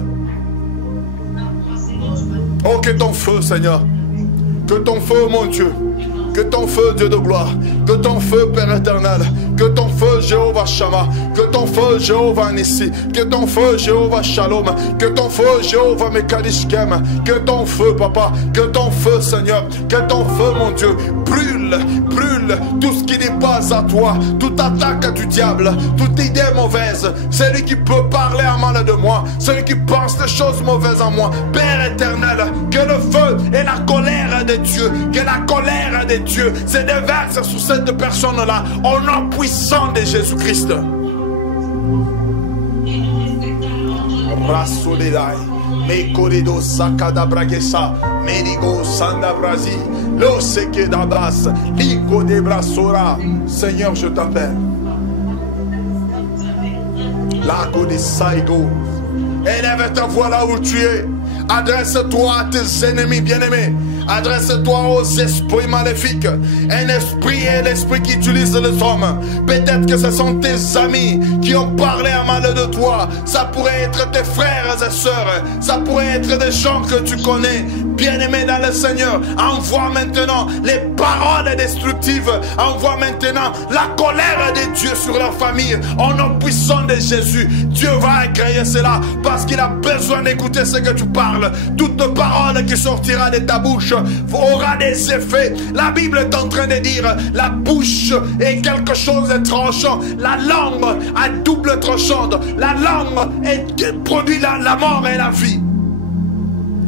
Oh, que ton feu, Seigneur, que ton feu, mon Dieu, que ton feu, Dieu de gloire, que ton feu, Père éternel, que ton feu, Jéhovah Shammah, que ton feu, Jéhovah Nissi, que ton feu, Jéhovah Shalom, que ton feu, Jéhovah Mekadishkem, que ton feu, Papa, que ton feu, Seigneur, que ton feu, mon Dieu, brûle, brûle tout ce qui n'est pas à toi, toute attaque du diable, toute idée mauvaise, celui qui peut parler à mal de moi, celui qui pense des choses mauvaises en moi, Père éternel, que le feu et la colère de Dieu, que la colère de Dieu se déverse sur cette personne-là, au nom puissant de Jésus-Christ. Rasolidai, me corrido sacada braguesa, merigo sanda brasi, lo seke dabas, lico de brasora. Seigneur, je t'appelle. Lago de Saigo. Élève ta voix là où tu es. Adresse-toi à tes ennemis bien-aimés. Adresse-toi aux esprits maléfiques. Un esprit est l'esprit qui utilise les hommes. Peut-être que ce sont tes amis qui ont parlé à mal de toi. Ça pourrait être tes frères et sœurs. Ça pourrait être des gens que tu connais. Bien-aimés dans le Seigneur, envoie maintenant les paroles destructives. Envoie maintenant la colère de Dieu sur la famille. Au nom puissant de Jésus, Dieu va agréer cela parce qu'il a besoin d'écouter ce que tu parles. Toute parole qui sortira de ta bouche aura des effets. La Bible est en train de dire la bouche est quelque chose de tranchant. La langue a double tranchante. La langue produit la mort et la vie.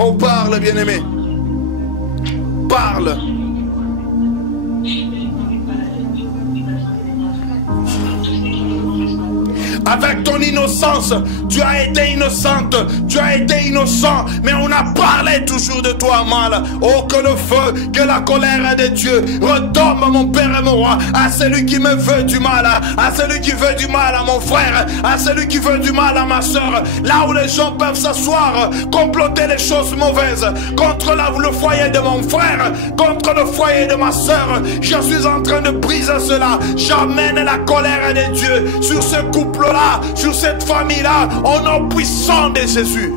On parle, bien-aimé. Parle. avec ton innocence. Tu as été innocente, tu as été innocent, mais on a parlé toujours de toi mal. Oh, que le feu, que la colère de Dieu retombe, mon Père et mon Roi, à celui qui me veut du mal, à celui qui veut du mal à mon frère, à celui qui veut du mal à ma soeur. Là où les gens peuvent s'asseoir, comploter les choses mauvaises contre le foyer de mon frère, contre le foyer de ma soeur, je suis en train de briser cela. J'amène la colère de Dieu sur ce couple-là, sur cette famille-là, au nom puissant de Jésus.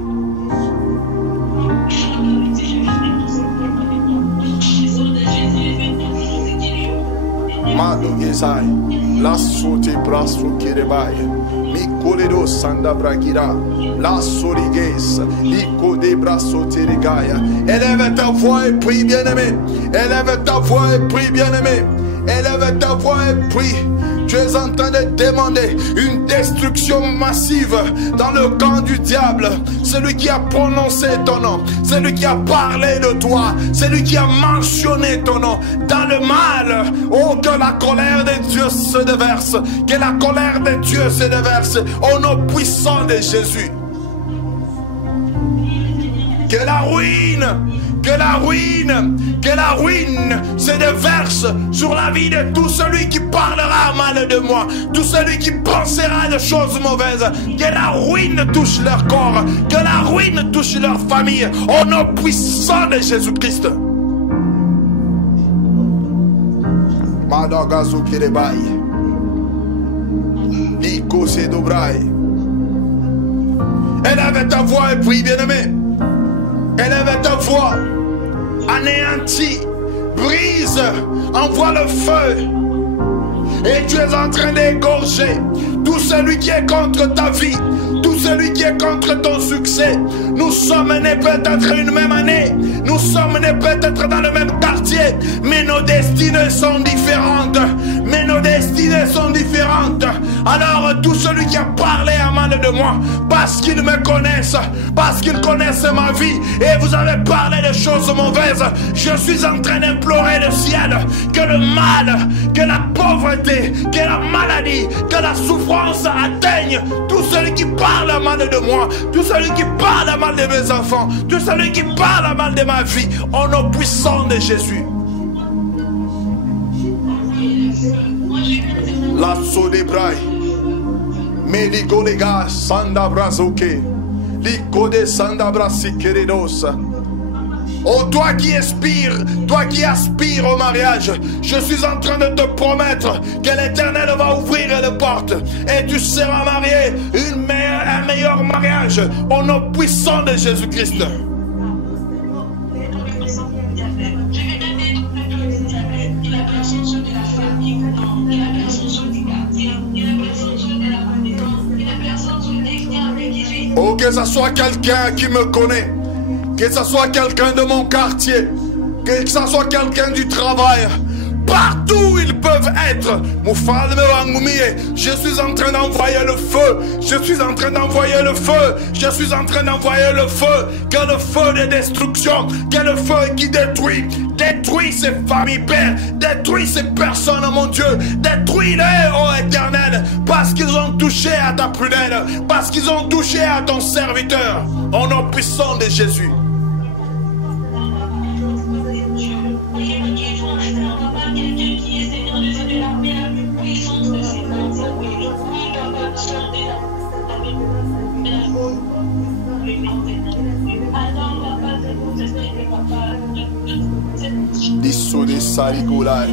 Madogezai, la sote brasso kirebai, mi coledo sanda bragira, la sorigues, lico de brasso terigaya. Élève ta voix et prie, bien-aimé. Élève ta voix et prie, bien-aimé. Élève ta voix et prie. Tu es en train de demander une destruction massive dans le camp du diable. Celui qui a prononcé ton nom, celui qui a parlé de toi, celui qui a mentionné ton nom dans le mal. Oh, que la colère de Dieu se déverse, que la colère de Dieu se déverse au nom puissant de Jésus. Que la ruine, que la ruine, que la ruine se déverse sur la vie de tout celui qui parlera mal de moi, tout celui qui pensera de choses mauvaises. Que la ruine touche leur corps, que la ruine touche leur famille, au nom puissant de Jésus-Christ. Madagazu Kirebai, Nico Sedobrai. Élève ta voix et prie, bien-aimé. Élève ta voix. Anéantis, brise, envoie le feu. Et tu es en train d'égorger tout celui qui est contre ta vie, tout celui qui est contre ton succès. Nous sommes nés peut-être une même année, nous sommes nés peut-être dans le même quartier, mais nos destinées sont différentes. Mais nos destinées sont différentes. Alors tout celui qui a parlé à mal de moi, parce qu'ils me connaissent, parce qu'ils connaissent ma vie, et vous avez parlé de choses mauvaises, je suis en train d'implorer le ciel, que le mal, que la pauvreté, que la maladie, que la souffrance atteigne tout celui qui parle mal de moi, tout celui qui parle mal de mes enfants, tout celui qui parle mal de ma vie, au nom puissant de Jésus. La sodebrai, medigo lega sanda brazoke, licode sanda brasiqueredos. Oh, toi qui aspires au mariage, je suis en train de te promettre que l'Éternel va ouvrir les portes et tu seras marié, un meilleur mariage au nom puissant de Jésus-Christ. Oh, que ce soit quelqu'un qui me connaît, que ce soit quelqu'un de mon quartier, que ce soit quelqu'un du travail, partout où ils peuvent être, je suis en train d'envoyer le feu, je suis en train d'envoyer le feu, je suis en train d'envoyer le feu, que le feu de destruction, que le feu qui détruit ces familles, Père, détruis ces personnes, mon Dieu, détruis-les, oh Éternel, parce qu'ils ont touché à ta prunelle, parce qu'ils ont touché à ton serviteur, au nom puissant de Jésus. Des sarigolai,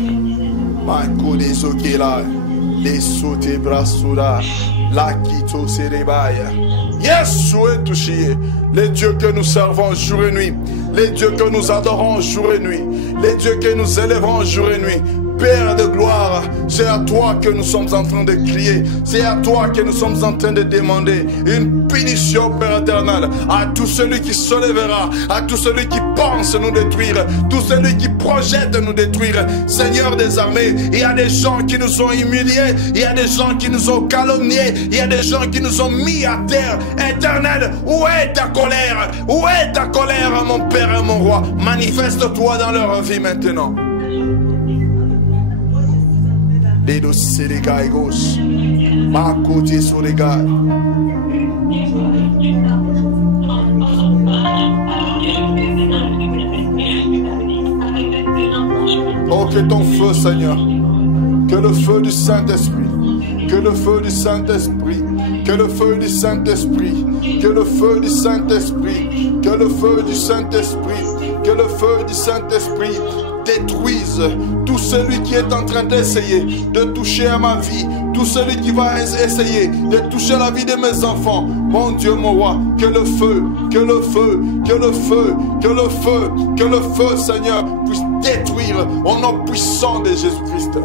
manco des okelai, les sautés brassura, la quito serebaya. Yes, touché. Les dieux que nous servons jour et nuit, les dieux que nous adorons jour et nuit, les dieux que nous élèverons jour et nuit. Père de gloire, c'est à toi que nous sommes en train de crier. C'est à toi que nous sommes en train de demander une punition, Père éternel, à tout celui qui se lèvera, à tout celui qui pense nous détruire, tout celui qui projette nous détruire. Seigneur des armées, il y a des gens qui nous ont humiliés, il y a des gens qui nous ont calomniés, il y a des gens qui nous ont mis à terre. Éternel, où est ta colère? Où est ta colère, mon Père et mon Roi? Manifeste-toi dans leur vie maintenant. Dedo Seregaigos. Makote Soregai. Oh, que ton feu, Seigneur, que le feu du Saint-Esprit, que le feu du Saint-Esprit, que le feu du Saint-Esprit, que le feu du Saint-Esprit, que le feu du Saint-Esprit, que le feu du Saint-Esprit détruise tout celui qui est en train d'essayer de toucher à ma vie, tout celui qui va essayer de toucher à la vie de mes enfants. Mon Dieu, mon roi, que le feu, que le feu, que le feu, que le feu, que le feu, Seigneur, puisse détruire au nom puissant de Jésus-Christ.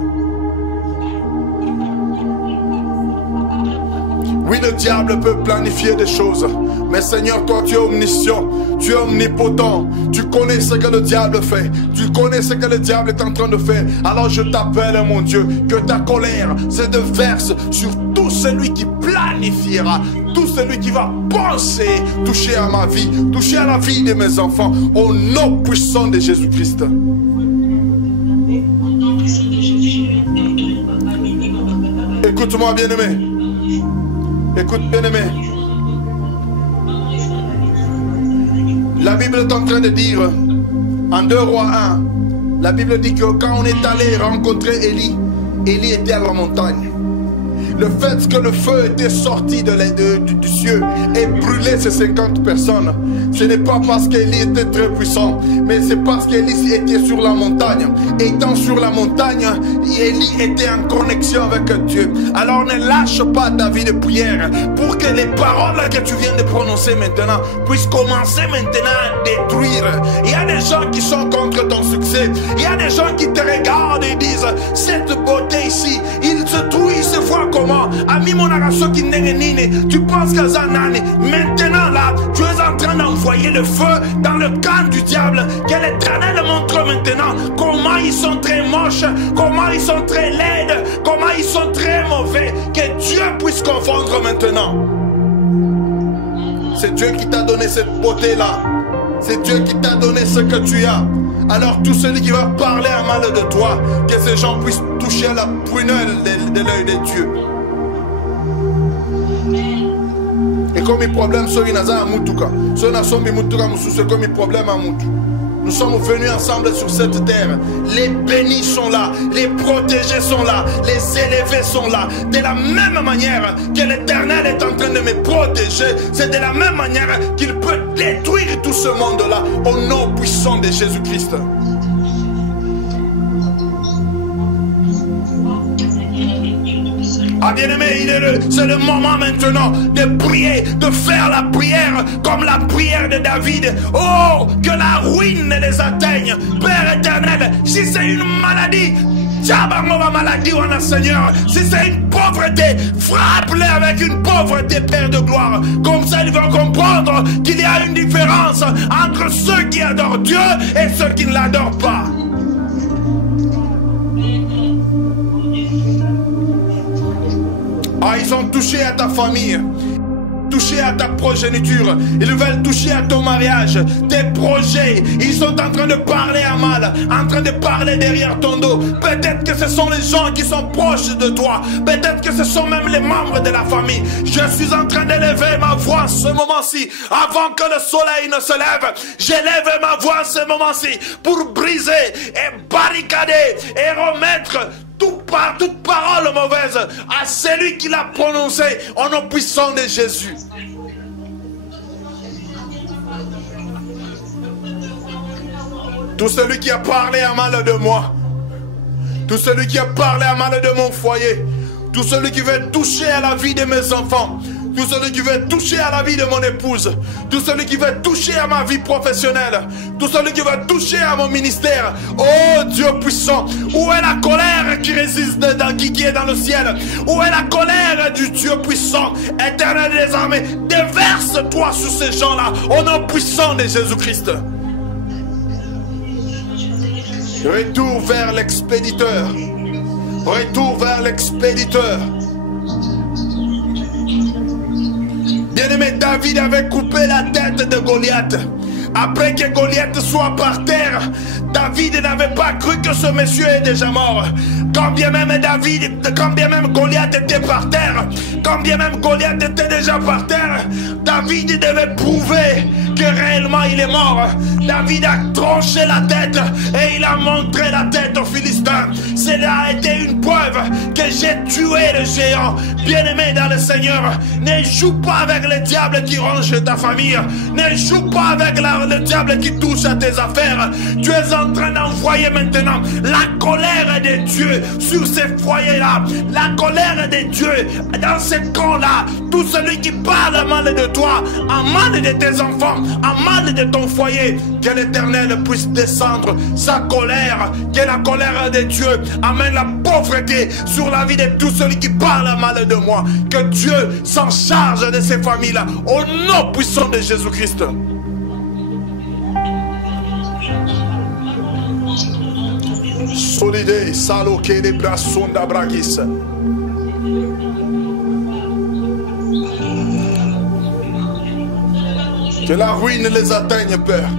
Oui, le diable peut planifier des choses, mais Seigneur, toi, tu es omniscient, tu es omnipotent, tu connais ce que le diable fait, tu connais ce que le diable est en train de faire. Alors je t'appelle, mon Dieu, que ta colère se déverse sur tout celui qui planifiera, tout celui qui va penser toucher à ma vie, toucher à la vie de mes enfants, au nom puissant de Jésus-Christ. Écoute-moi, bien-aimé. Écoute, bien-aimé. La Bible est en train de dire, en 2 Rois 1, la Bible dit que quand on est allé rencontrer Élie, Élie était à la montagne. Le fait que le feu était sorti du ciel et brûlé ces 50 personnes, ce n'est pas parce qu'Élie était très puissant, mais c'est parce qu'Élie était sur la montagne. Étant sur la montagne, Élie était en connexion avec Dieu. Alors ne lâche pas ta vie de prière pour que les paroles que tu viens de prononcer maintenant puissent commencer maintenant à détruire. Il y a des gens qui sont contre ton succès. Il y a des gens qui te regardent et disent, cette beauté ici, il se trouve, il se voit comment. Ami mon arasso qui n'est tu penses que ça nani. Maintenant là, tu es en train d'envoyer le feu dans le camp du diable. Que l'Éternel montre maintenant comment ils sont très moches, comment ils sont très laides, comment ils sont très mauvais. Que Dieu puisse confondre maintenant. C'est Dieu qui t'a donné cette beauté-là. C'est Dieu qui t'a donné ce que tu as. Alors tout celui qui va parler à mal de toi, que ces gens puissent toucher à la prunelle de l'œil de Dieu. Et comme il problème sur Inaza à Moutuka, sur Nasombi Moutuka Moussou, c'est comme il problème à Moutou. Nous sommes venus ensemble sur cette terre. Les bénis sont là, les protégés sont là, les élevés sont là. De la même manière que l'Éternel est en train de me protéger, c'est de la même manière qu'il peut détruire tout ce monde-là au nom puissant de Jésus-Christ. Ah bien-aimé, c'est le moment maintenant de prier, de faire la prière comme la prière de David. Oh, que la ruine les atteigne. Père éternel, si c'est une maladie, maladie, on a Seigneur. Si c'est une pauvreté, frappe-les avec une pauvreté, Père de gloire. Comme ça, ils vont comprendre qu'il y a une différence entre ceux qui adorent Dieu et ceux qui ne l'adorent pas. Ah, ils ont touché à ta famille, touché à ta progéniture, ils veulent toucher à ton mariage, tes projets, ils sont en train de parler à mal, en train de parler derrière ton dos. Peut-être que ce sont les gens qui sont proches de toi, peut-être que ce sont même les membres de la famille. Je suis en train d'élever ma voix en ce moment-ci, avant que le soleil ne se lève. J'élève ma voix en ce moment-ci pour briser et barricader et remettre toute parole mauvaise à celui qui l'a prononcé au nom puissant de Jésus. Tout celui qui a parlé à mal de moi, tout celui qui a parlé à mal de mon foyer, tout celui qui veut toucher à la vie de mes enfants, tout celui qui veut toucher à la vie de mon épouse, tout celui qui veut toucher à ma vie professionnelle, tout celui qui veut toucher à mon ministère. Oh Dieu puissant, où est la colère qui résiste qui est dans le ciel? Où est la colère du Dieu puissant, éternel des armées? Déverse-toi sur ces gens-là, au nom puissant de Jésus-Christ. Retour vers l'expéditeur. Retour vers l'expéditeur. Bien-aimé, David avait coupé la tête de Goliath. après que Goliath soit par terre, David n'avait pas cru que ce monsieur est déjà mort. Quand bien même Goliath était par terre, quand bien même Goliath était déjà par terre, David devait prouver que réellement il est mort. David a tranché la tête et il a montré la tête aux Philistins. Cela a été une preuve que j'ai tué le géant. Bien-aimé dans le Seigneur, ne joue pas avec le diable qui ronge ta famille. Ne joue pas avec le diable qui touche à tes affaires. Tu es en train d'envoyer maintenant la colère de Dieu sur ces foyers-là. La colère de Dieu dans ces camps-là. Tout celui qui parle mal de toi, en mal de tes enfants, en mal de ton foyer, que l'Éternel puisse descendre sa colère, que la colère de Dieu amène la pauvreté sur la vie de tout celui qui parle mal de moi. Que Dieu s'en charge de ces familles-là, au nom puissant de Jésus-Christ. Solide, saloke de brasunda bragis. Que la ruine les atteigne, Père.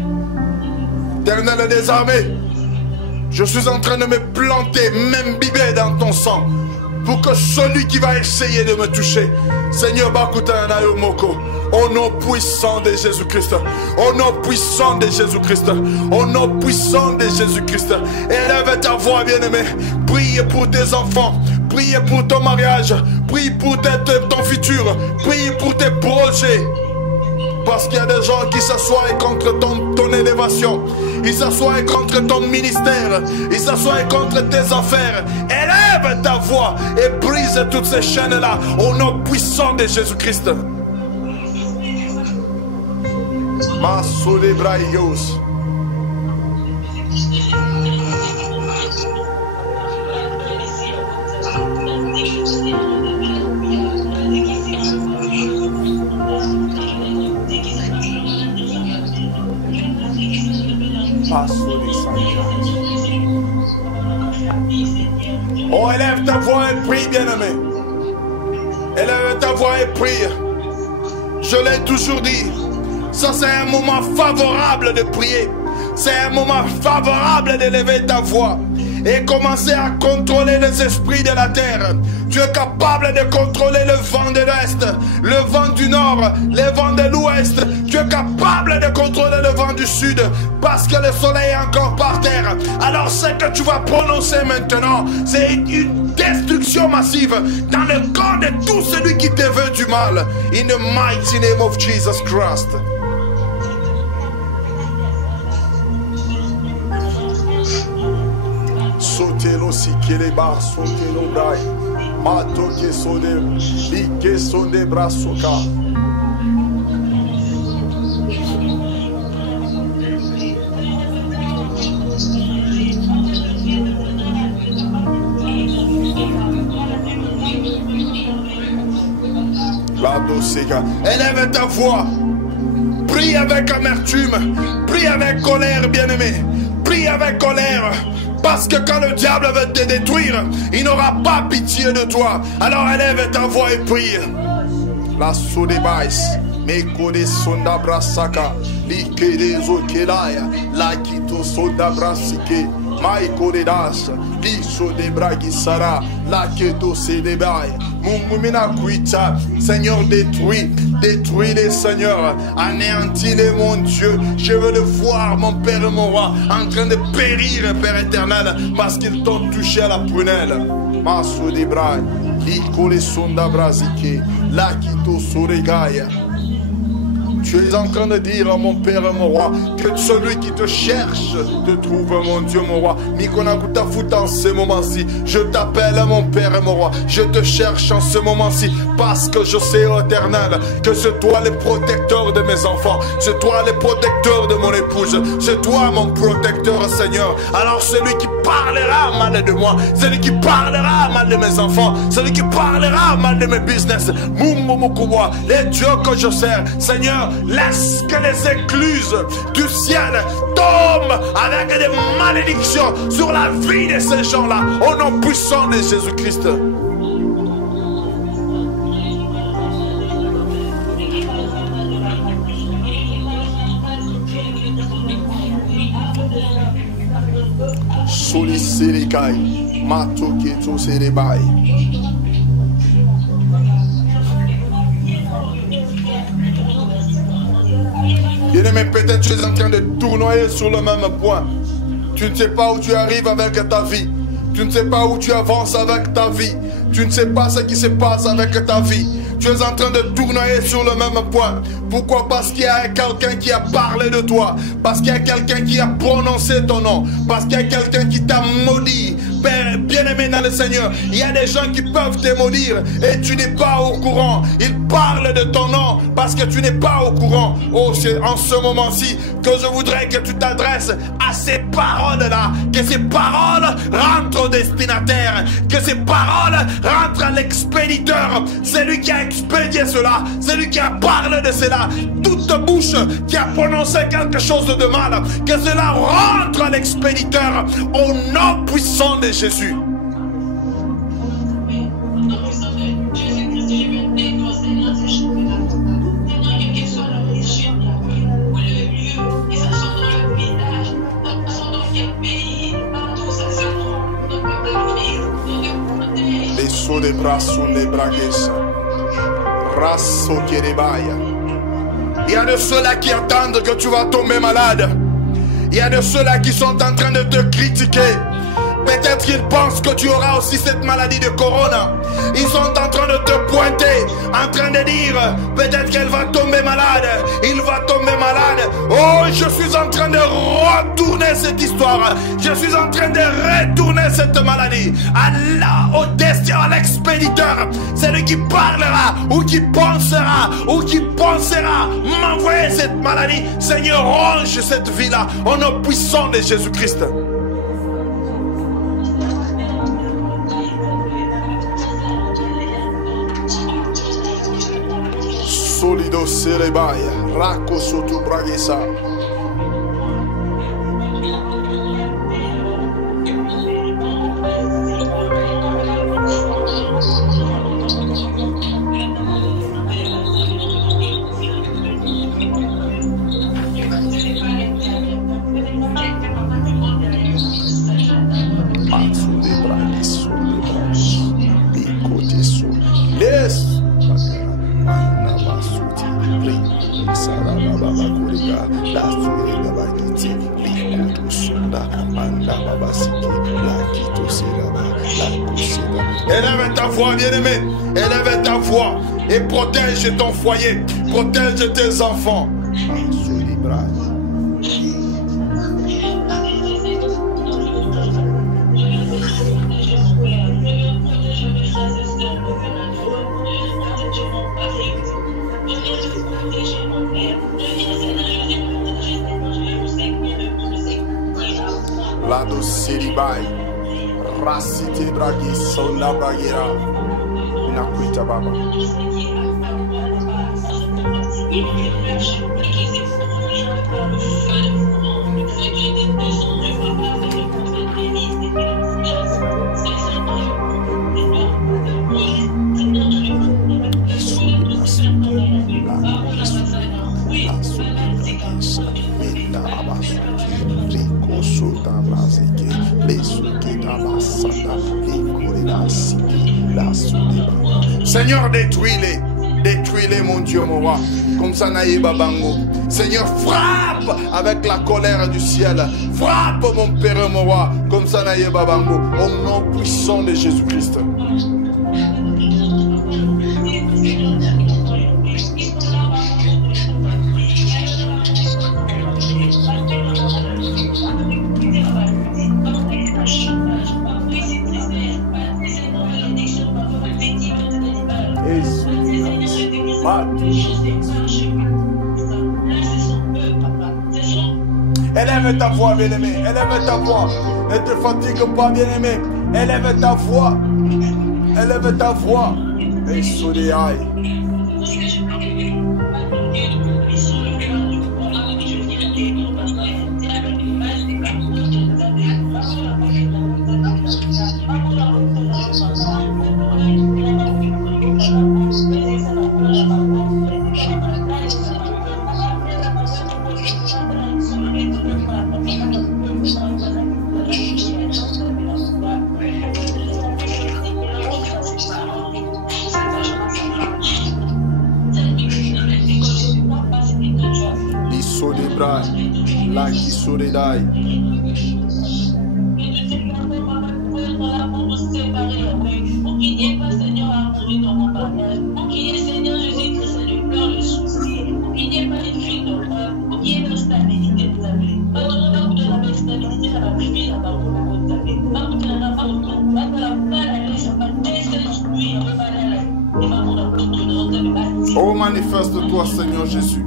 Éternel des armées, je suis en train de me planter, m'imbiber dans ton sang, pour que celui qui va essayer de me toucher, Seigneur Bakuta Nayomoko, au nom puissant de Jésus-Christ, au nom puissant de Jésus-Christ, au nom puissant de Jésus-Christ, élève ta voix, bien-aimé, prie pour tes enfants, prie pour ton mariage, prie pour ton futur, prie pour tes projets. Parce qu'il y a des gens qui s'assoient contre ton élévation. Ils s'assoient contre ton ministère. Ils s'assoient contre tes affaires. Élève ta voix et brise toutes ces chaînes-là au nom puissant de Jésus-Christ. Masolebraios. Oh, élève ta voix et prie, bien-aimé. Élève ta voix et prie. Je l'ai toujours dit. Ça, c'est un moment favorable de prier. C'est un moment favorable d'élever ta voix et commencer à contrôler les esprits de la terre. Tu es capable de contrôler le vent de l'Est, le vent du Nord, le vent de l'Ouest. Tu es capable de contrôler le vent du Sud parce que le soleil est encore par terre. Alors ce que tu vas prononcer maintenant, c'est une destruction massive dans le corps de tout celui qui te veut du mal. In the mighty name of Jesus Christ. Sotelo si kele bar sotelo brai mato ke sode like sonde brasoka. La dosega. Élève ta voix. Prie avec amertume. Prie avec colère, bien-aimé. Prie avec colère. Parce que quand le diable veut te détruire, il n'aura pas pitié de toi. Alors élève ta voix et prie. La soudebais, mekode sonda brasaka, likede zokelaya, la kito sonda brasike, maikode das, liso de bragisara, la keto sedebay, mumumina kuita. Seigneur, détruis les seigneurs, anéantis-les, mon Dieu. Je veux le voir, mon Père et mon Roi, en train de périr, Père éternel, parce qu'ils t'ont touché à la prunelle. Maso de brai, l'icole sonda brasike, la kito soregaya. Tu es en train de dire à mon Père et mon Roi que celui qui te cherche te trouve, mon Dieu, mon Roi. Mikonakuta Futa, en ce moment-ci, je t'appelle mon Père et mon Roi. Je te cherche en ce moment-ci parce que je sais, éternel, que c'est toi le protecteur de mes enfants. C'est toi le protecteur de mon épouse. C'est toi mon protecteur, Seigneur. Alors celui qui parlera mal de moi, celui qui parlera mal de mes enfants, celui qui parlera mal de mes business, les dieux que je sers, Seigneur, laisse que les écluses du ciel tombent avec des malédictions sur la vie de ces gens-là, au nom puissant de Jésus-Christ. sirikai. Matoketo serebai. Bien-aimé, peut-être tu es en train de tournoyer sur le même point. Tu ne sais pas où tu arrives avec ta vie. Tu ne sais pas où tu avances avec ta vie. Tu ne sais pas ce qui se passe avec ta vie. Tu es en train de tournoyer sur le même point. Pourquoi? Parce qu'il y a quelqu'un qui a parlé de toi. Parce qu'il y a quelqu'un qui a prononcé ton nom. Parce qu'il y a quelqu'un qui t'a maudit. Père, bien-aimé dans le Seigneur, il y a des gens qui peuvent te maudire et tu n'es pas au courant. Ils parlent de ton nom parce que tu n'es pas au courant. Oh, c'est en ce moment-ci que je voudrais que tu t'adresses à ces paroles-là. Que ces paroles rentrent au destinataire. Que ces paroles rentrent à l'expéditeur. C'est lui qui a expédié cela. C'est lui qui a parlé de cela. Toute bouche qui a prononcé quelque chose de mal, que cela rentre à l'expéditeur au nom puissant de Jésus. Les sauts des bras sont les bragues. Rasso Kerebaya. Il y a de ceux-là qui attendent que tu vas tomber malade. Il y a de ceux-là qui sont en train de te critiquer. Peut-être qu'ils pensent que tu auras aussi cette maladie de corona. Ils sont en train de te pointer, en train de dire, peut-être qu'elle va tomber malade, il va tomber malade. Oh, je suis en train de retourner cette histoire. Je suis en train de retourner cette maladie. Allah, au destin, à l'expéditeur, celui qui parlera, ou qui pensera m'envoyer cette maladie. Seigneur, range cette vie-là, au nom puissant de Jésus-Christ. Solido Serebaya, Rako Soto Bragesa. Élève ta voix, bien-aimé. Élève ta voix et protège ton foyer. Protège tes enfants. La docilibai. Rasite bragi sonda bragira nakuita baba. Seigneur, détruis-les, mon Dieu, mon roi. Comme ça, Naïe Babango. Seigneur, frappe avec la colère du ciel. Frappe, mon Père et mon roi. Comme ça, Naïe Babango. Au nom puissant de Jésus-Christ. Élève ta voix, bien-aimé. Élève ta voix. Ne te fatigue pas, bien-aimé. Élève ta voix. Élève ta voix. Et souriaille. Soledai, la qui Soledai. Pour qu'il n'y ait pas, Seigneur, harmonie dans mon mariage. Pour qu'il y ait, Seigneur Jésus-Christ, du pleurs, le souci. Pour qu'il n'y ait pas une vie d'horreur. Pour qu'il y ait la stabilité, vous savez. Pardonnez-moi de la stabilité dans la vie, dans la route, vous savez. Pardonnez-moi de la oh, manifeste-toi, Seigneur Jésus.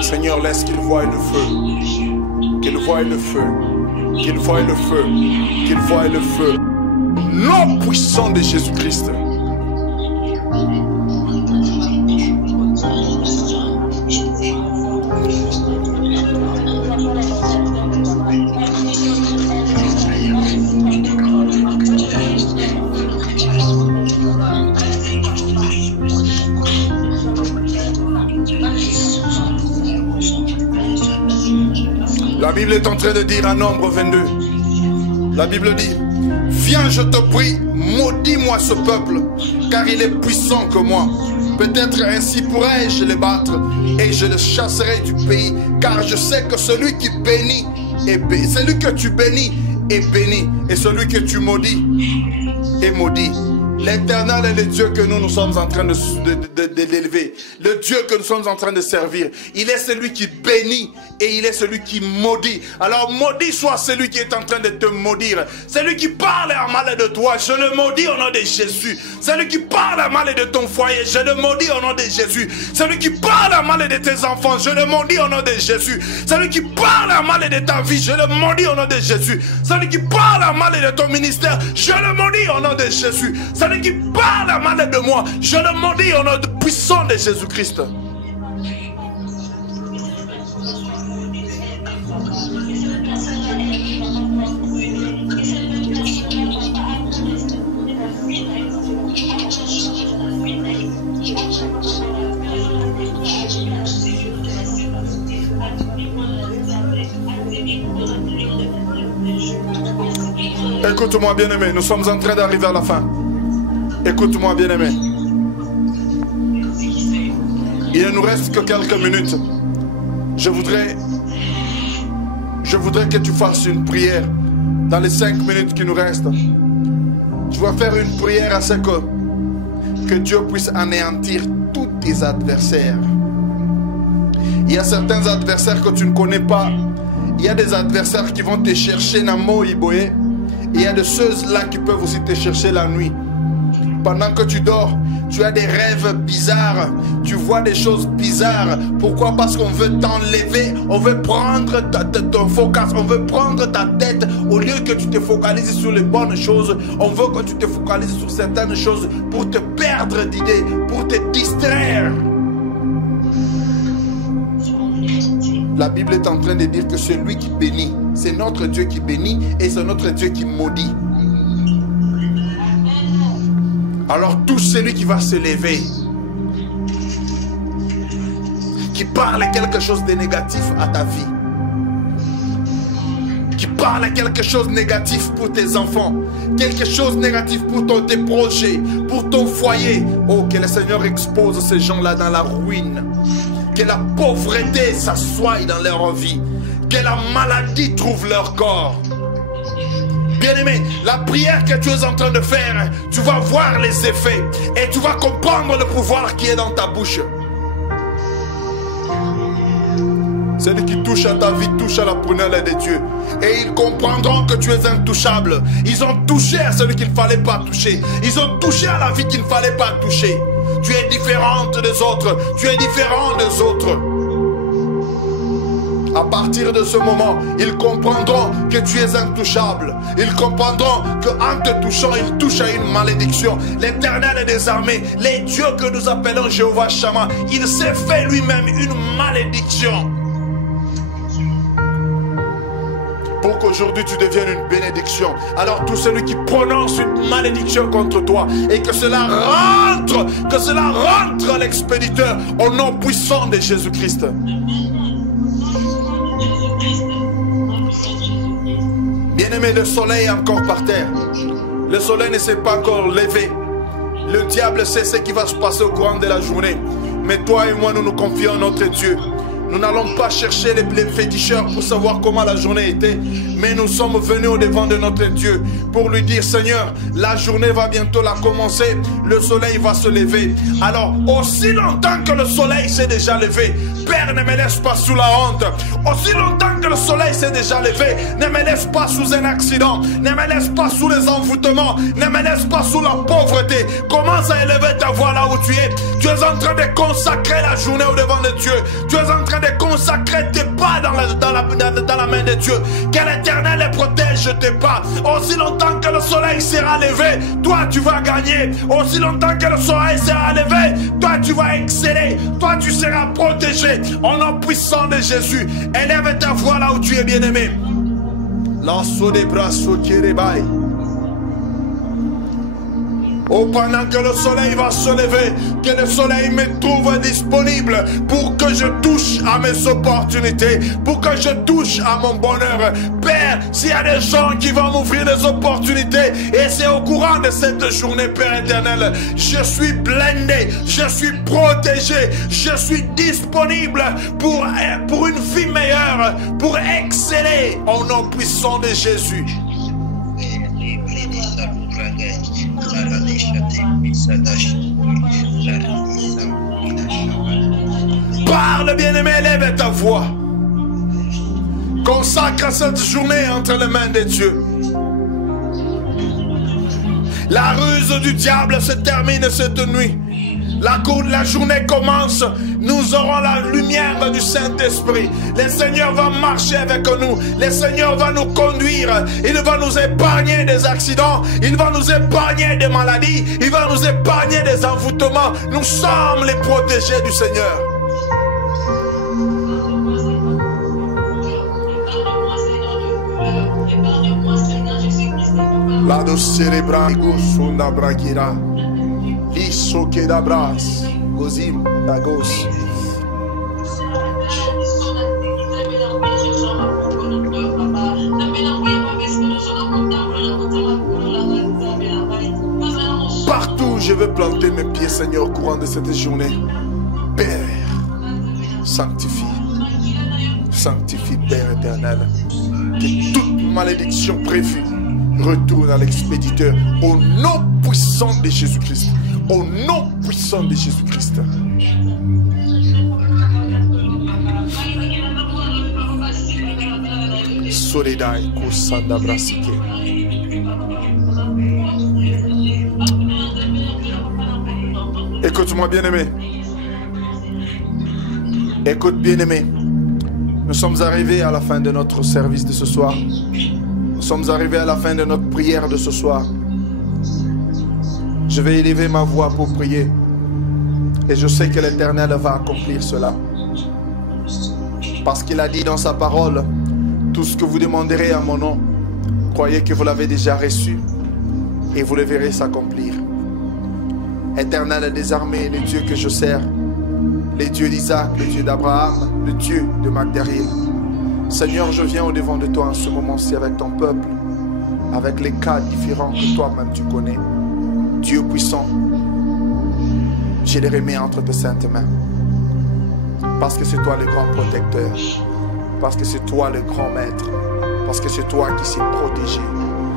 Seigneur, laisse qu'il voie le feu. Qu'il voie le feu. Qu'il voie le feu. Qu'il voie le feu. Nom puissant de Jésus-Christ. La Bible est en train de dire en Nombre 22. La Bible dit: viens, je te prie, maudis-moi ce peuple, car il est puissant que moi. Peut-être ainsi pourrais-je les battre, et je les chasserai du pays, car je sais que celui qui bénit est béni. Celui que tu bénis est béni, et celui que tu maudis est maudit. L'Éternel est le Dieu que nous sommes en train d'élever. Le Dieu que nous sommes en train de servir. Il est celui qui bénit et il est celui qui maudit. Alors maudit soit celui qui est en train de te maudire. Celui qui parle en mal de toi, je le maudis au nom de Jésus. Celui qui parle en mal de ton foyer, je le maudis au nom de Jésus. Celui qui parle en mal de tes enfants, je le maudis au nom de Jésus. Celui qui parle en mal de ta vie, je le maudis au nom de Jésus. Celui qui parle en mal de ton ministère, je le maudis au nom de Jésus. Celui qui parle en mal de moi, je le maudis au nom puissant de Jésus-Christ. Écoute-moi, bien-aimé, nous sommes en train d'arriver à la fin. Écoute-moi, bien-aimé. Il ne nous reste que quelques minutes. Je voudrais que tu fasses une prière dans les 5 minutes qui nous restent. Tu vas faire une prière à ce que Dieu puisse anéantir tous tes adversaires. Il y a certains adversaires que tu ne connais pas. Il y a des adversaires qui vont te chercher dans Moïboé. Il y a de ceux-là qui peuvent aussi te chercher la nuit. Pendant que tu dors, tu as des rêves bizarres, tu vois des choses bizarres. Pourquoi? Parce qu'on veut t'enlever, on veut prendre ton focus, on veut prendre ta tête. Au lieu que tu te focalises sur les bonnes choses, on veut que tu te focalises sur certaines choses pour te perdre d'idées, pour te distraire. La Bible est en train de dire que c'est lui qui bénit. C'est notre Dieu qui bénit et c'est notre Dieu qui maudit. Alors tout celui qui va se lever, qui parle quelque chose de négatif à ta vie, qui parle quelque chose de négatif pour tes enfants, quelque chose de négatif pour tes projets, pour ton foyer, oh, que le Seigneur expose ces gens-là dans la ruine. Que la pauvreté s'assoie dans leur vie. Que la maladie trouve leur corps. Bien-aimé, la prière que tu es en train de faire, tu vas voir les effets. Et tu vas comprendre le pouvoir qui est dans ta bouche. Celui qui touche à ta vie touche à la prunelle de Dieu. Et ils comprendront que tu es intouchable. Ils ont touché à celui qu'il ne fallait pas toucher. Ils ont touché à la vie qu'il ne fallait pas toucher. Tu es différente des autres. Tu es différent des autres. À partir de ce moment, ils comprendront que tu es intouchable. Ils comprendront qu'en te touchant, ils touchent à une malédiction. L'Éternel des armées, les dieux que nous appelons Jéhovah Shammah, il s'est fait lui-même une malédiction. pour qu'aujourd'hui tu deviennes une bénédiction. Alors tout celui qui prononce une malédiction contre toi, et que cela rentre à l'expéditeur au nom puissant de Jésus-Christ. Bien-aimé, le soleil est encore par terre. Le soleil ne s'est pas encore levé. Le diable sait ce qui va se passer au courant de la journée. Mais toi et moi, nous nous confions en notre Dieu. Nous n'allons pas chercher les féticheurs pour savoir comment la journée était, mais nous sommes venus au devant de notre Dieu pour lui dire: Seigneur, la journée va bientôt la commencer, le soleil va se lever. Alors, aussi longtemps que le soleil s'est déjà levé, Père, ne me laisse pas sous la honte. Aussi longtemps que le soleil s'est déjà levé, ne me laisse pas sous un accident, ne me laisse pas sous les envoûtements, ne me laisse pas sous la pauvreté. Commence à élever ta voix là où tu es. Tu es en train de consacrer la journée au devant de Dieu. Tu es en train de consacrer tes pas dans la main de Dieu. Que l'Éternel les protège tes pas. Aussi longtemps que le soleil sera levé, toi tu vas gagner. Aussi longtemps que le soleil sera levé, toi tu vas exceller. Toi tu seras protégé. Au nom puissant de Jésus, élève ta voix là où tu es, bien-aimé. Lasso des bras sokirebai. Oh, pendant que le soleil va se lever, que le soleil me trouve disponible pour que je touche à mes opportunités, pour que je touche à mon bonheur. Père, s'il y a des gens qui vont m'ouvrir des opportunités, et c'est au courant de cette journée, Père éternel, je suis blindé, je suis protégé, je suis disponible pour une vie meilleure, pour exceller au nom puissant de Jésus. Parle, bien-aimé, élève ta voix. Consacre cette journée entre les mains de Dieu. La ruse du diable se termine cette nuit. La journée commence, nous aurons la lumière du Saint-Esprit. Le Seigneur va marcher avec nous. Le Seigneur va nous conduire. Il va nous épargner des accidents. Il va nous épargner des maladies. Il va nous épargner des envoûtements. Nous sommes les protégés du Seigneur. La dos cerebral gosunda braquira. Isso que da bras, gozim da gos. Partout je veux planter mes pieds, Seigneur, au courant de cette journée. Père, sanctifie, Père éternel, que toute malédiction prévue retourne à l'expéditeur au nom puissant de Jésus-Christ. Au nom puissant de Jésus-Christ. Soledai kusanda brasike. Écoute-moi, bien-aimé. Écoute, bien-aimé. Nous sommes arrivés à la fin de notre service de ce soir. Nous sommes arrivés à la fin de notre prière de ce soir. Je vais élever ma voix pour prier. Et je sais que l'Éternel va accomplir cela. Parce qu'il a dit dans sa parole, tout ce que vous demanderez à mon nom, croyez que vous l'avez déjà reçu et vous le verrez s'accomplir. Éternel des armées, le Dieu que je sers, le Dieu d'Isaac, le Dieu d'Abraham, le Dieu de Magdarim. Seigneur, je viens au devant de toi en ce moment-ci avec ton peuple, avec les cas différents que toi-même tu connais. Dieu puissant, je les remets entre tes saintes mains. Parce que c'est toi le grand protecteur. Parce que c'est toi le grand maître. Parce que c'est toi qui sais protéger.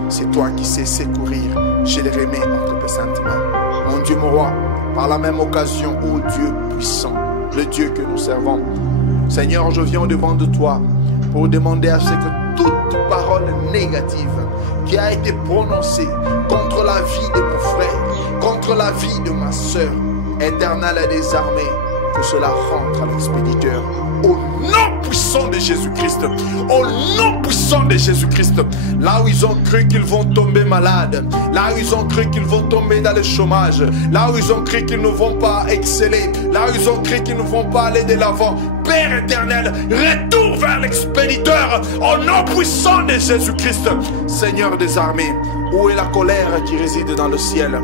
C'est toi qui sais secourir. Je les remets entre tes saintes mains. Mon Dieu, mon roi, par la même occasion, ô Dieu puissant, le Dieu que nous servons. Seigneur, je viens au devant de toi pour demander à ce que toute parole négative qui a été prononcée contre la vie de mon frère, contre la vie de ma soeur, Éternel des armées, que cela rentre à l'expéditeur. Au nom puissant de Jésus-Christ, au nom puissant de Jésus-Christ, là où ils ont cru qu'ils vont tomber malades, là où ils ont cru qu'ils vont tomber dans le chômage, là où ils ont cru qu'ils ne vont pas exceller, là où ils ont cru qu'ils ne vont pas aller de l'avant, Père éternel, retourne vers l'expéditeur au nom puissant de Jésus-Christ. Seigneur des armées, où est la colère qui réside dans le ciel?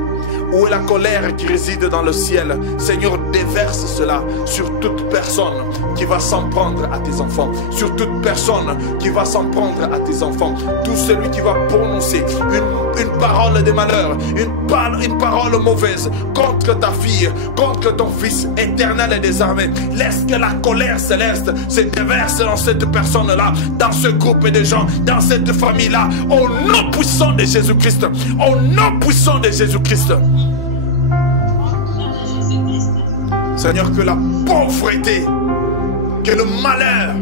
Où est la colère qui réside dans le ciel? Seigneur, déverse cela sur toute personne qui va s'en prendre à tes enfants. Sur toute personne qui va s'en prendre à tes enfants. Tout celui qui va prononcer une parole de malheur, une parole mauvaise contre ta fille, contre ton fils, éternel et des armées. Laisse que la colère céleste se déverse dans cette personne-là, dans ce groupe de gens, dans cette famille-là, au nom puissant de Jésus-Christ. Au nom puissant de Jésus-Christ. Seigneur, que la pauvreté, que le malheur,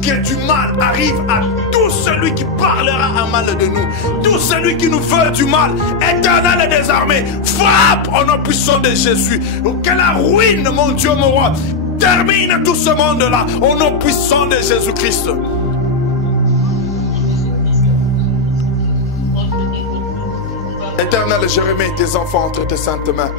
que du mal arrive à tout celui qui parlera un mal de nous, tout celui qui nous veut du mal, éternel et des armées, frappe au nom puissant de Jésus. Que la ruine, mon Dieu, mon roi, termine tout ce monde-là au nom puissant de Jésus-Christ. Éternel, je remets tes enfants entre tes saintes mains.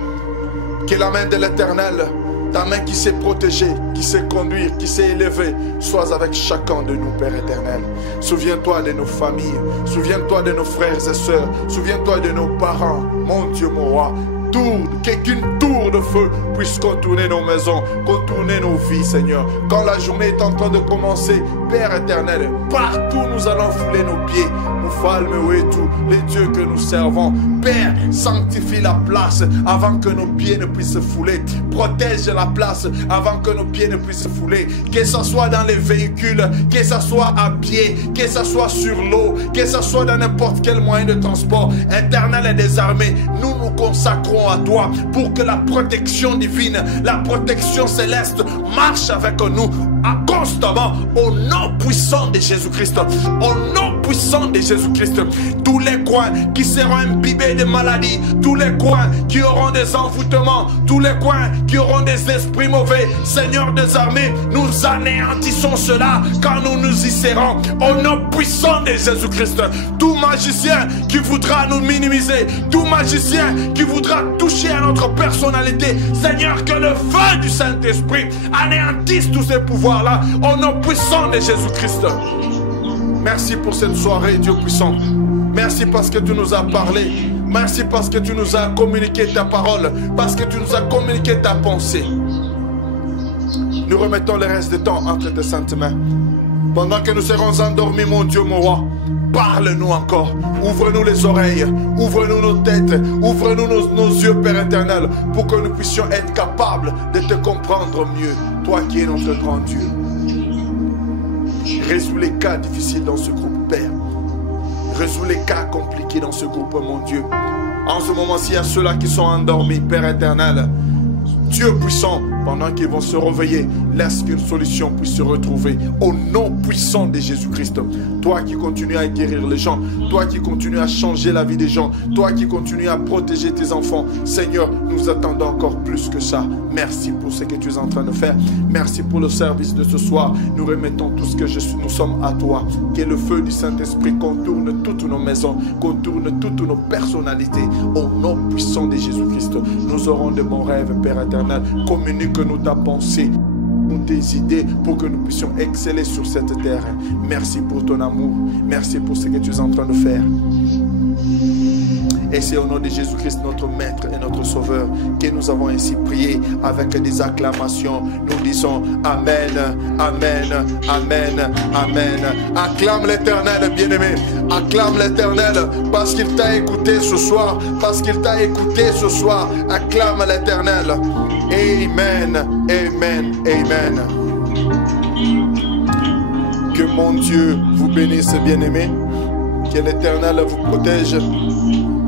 Que la main de l'Éternel, ta main qui sait protéger, qui sait conduire, qui sait élever, sois avec chacun de nous, Père éternel. Souviens-toi de nos familles, souviens-toi de nos frères et sœurs, souviens-toi de nos parents, mon Dieu, mon roi. Qu'une tour de feu puisse contourner nos maisons, contourner nos vies, Seigneur. Quand la journée est en train de commencer, Père éternel, partout nous allons fouler nos pieds. Les dieux que nous servons, Père, sanctifie la place avant que nos pieds ne puissent fouler. Protège la place avant que nos pieds ne puissent fouler. Que ce soit dans les véhicules, que ce soit à pied, que ce soit sur l'eau, que ce soit dans n'importe quel moyen de transport. Éternel et des armées, nous nous consacrons à toi pour que la protection divine, la protection céleste marche avec nous constamment au nom puissant de Jésus-Christ. Au nom puissant de Jésus-Christ. Tous les coins qui seront imbibés de maladies, tous les coins qui auront des envoûtements, tous les coins qui auront des esprits mauvais, Seigneur des armées, nous anéantissons cela quand nous nous y serons au nom puissant de Jésus-Christ. Tout magicien qui voudra nous minimiser, tout magicien qui voudra toucher à notre personnalité, Seigneur, que le feu du Saint-Esprit anéantisse tous ces pouvoirs-là au nom puissant de Jésus-Christ. Merci pour cette soirée, Dieu puissant. Merci parce que tu nous as parlé. Merci parce que tu nous as communiqué ta parole. Parce que tu nous as communiqué ta pensée. Nous remettons le reste du temps entre tes saintes mains. Pendant que nous serons endormis, mon Dieu, mon roi, parle-nous encore. Ouvre-nous les oreilles. Ouvre-nous nos têtes. Ouvre-nous nos yeux, Père éternel, pour que nous puissions être capables de te comprendre mieux. Toi qui es notre grand Dieu. Résous les cas difficiles dans ce groupe, Père. Résous les cas compliqués dans ce groupe, mon Dieu. En ce moment-ci, il y a ceux-là qui sont endormis, Père éternel. Dieu puissant, pendant qu'ils vont se réveiller, laisse qu'une solution puisse se retrouver au nom puissant de Jésus-Christ. Toi qui continues à guérir les gens, toi qui continues à changer la vie des gens, toi qui continues à protéger tes enfants, Seigneur, nous attendons encore plus que ça. Merci pour ce que tu es en train de faire. Merci pour le service de ce soir. Nous remettons tout ce que nous sommes à toi. Que le feu du Saint-Esprit contourne toutes nos maisons, contourne toutes nos personnalités. Au nom puissant de Jésus-Christ, nous aurons de bons rêves, Père éternel. Communique-nous ta pensée, tes idées, pour que nous puissions exceller sur cette terre. Merci pour ton amour. Merci pour ce que tu es en train de faire. Et c'est au nom de Jésus-Christ, notre Maître et notre Sauveur, que nous avons ainsi prié avec des acclamations. Nous disons Amen, Amen, Amen, Amen. Acclame l'Éternel, bien-aimé. Acclame l'Éternel parce qu'il t'a écouté ce soir. Parce qu'il t'a écouté ce soir. Acclame l'Éternel. Amen, Amen, Amen. Que mon Dieu vous bénisse, bien-aimé. Que l'Éternel vous protège.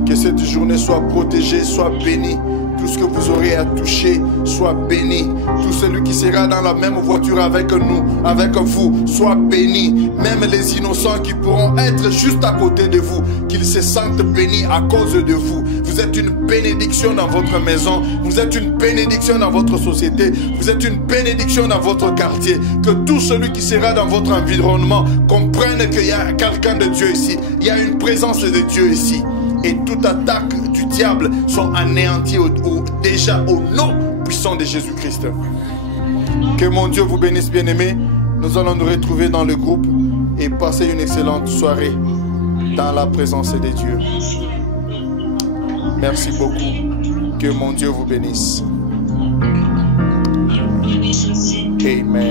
Que cette journée soit protégée, soit bénie. Tout ce que vous aurez à toucher soit béni. Tout celui qui sera dans la même voiture avec nous, avec vous, soit béni. Même les innocents qui pourront être juste à côté de vous, qu'ils se sentent bénis à cause de vous. Vous êtes une bénédiction dans votre maison. Vous êtes une bénédiction dans votre société. Vous êtes une bénédiction dans votre quartier. Que tout celui qui sera dans votre environnement comprenne qu'il y a quelqu'un de Dieu ici. Il y a une présence de Dieu ici. Et toute attaque du diable sont anéanties déjà au nom puissant de Jésus-Christ. Que mon Dieu vous bénisse, bien-aimés. Nous allons nous retrouver dans le groupe et passer une excellente soirée dans la présence de Dieu. Merci beaucoup. Que mon Dieu vous bénisse. Amen.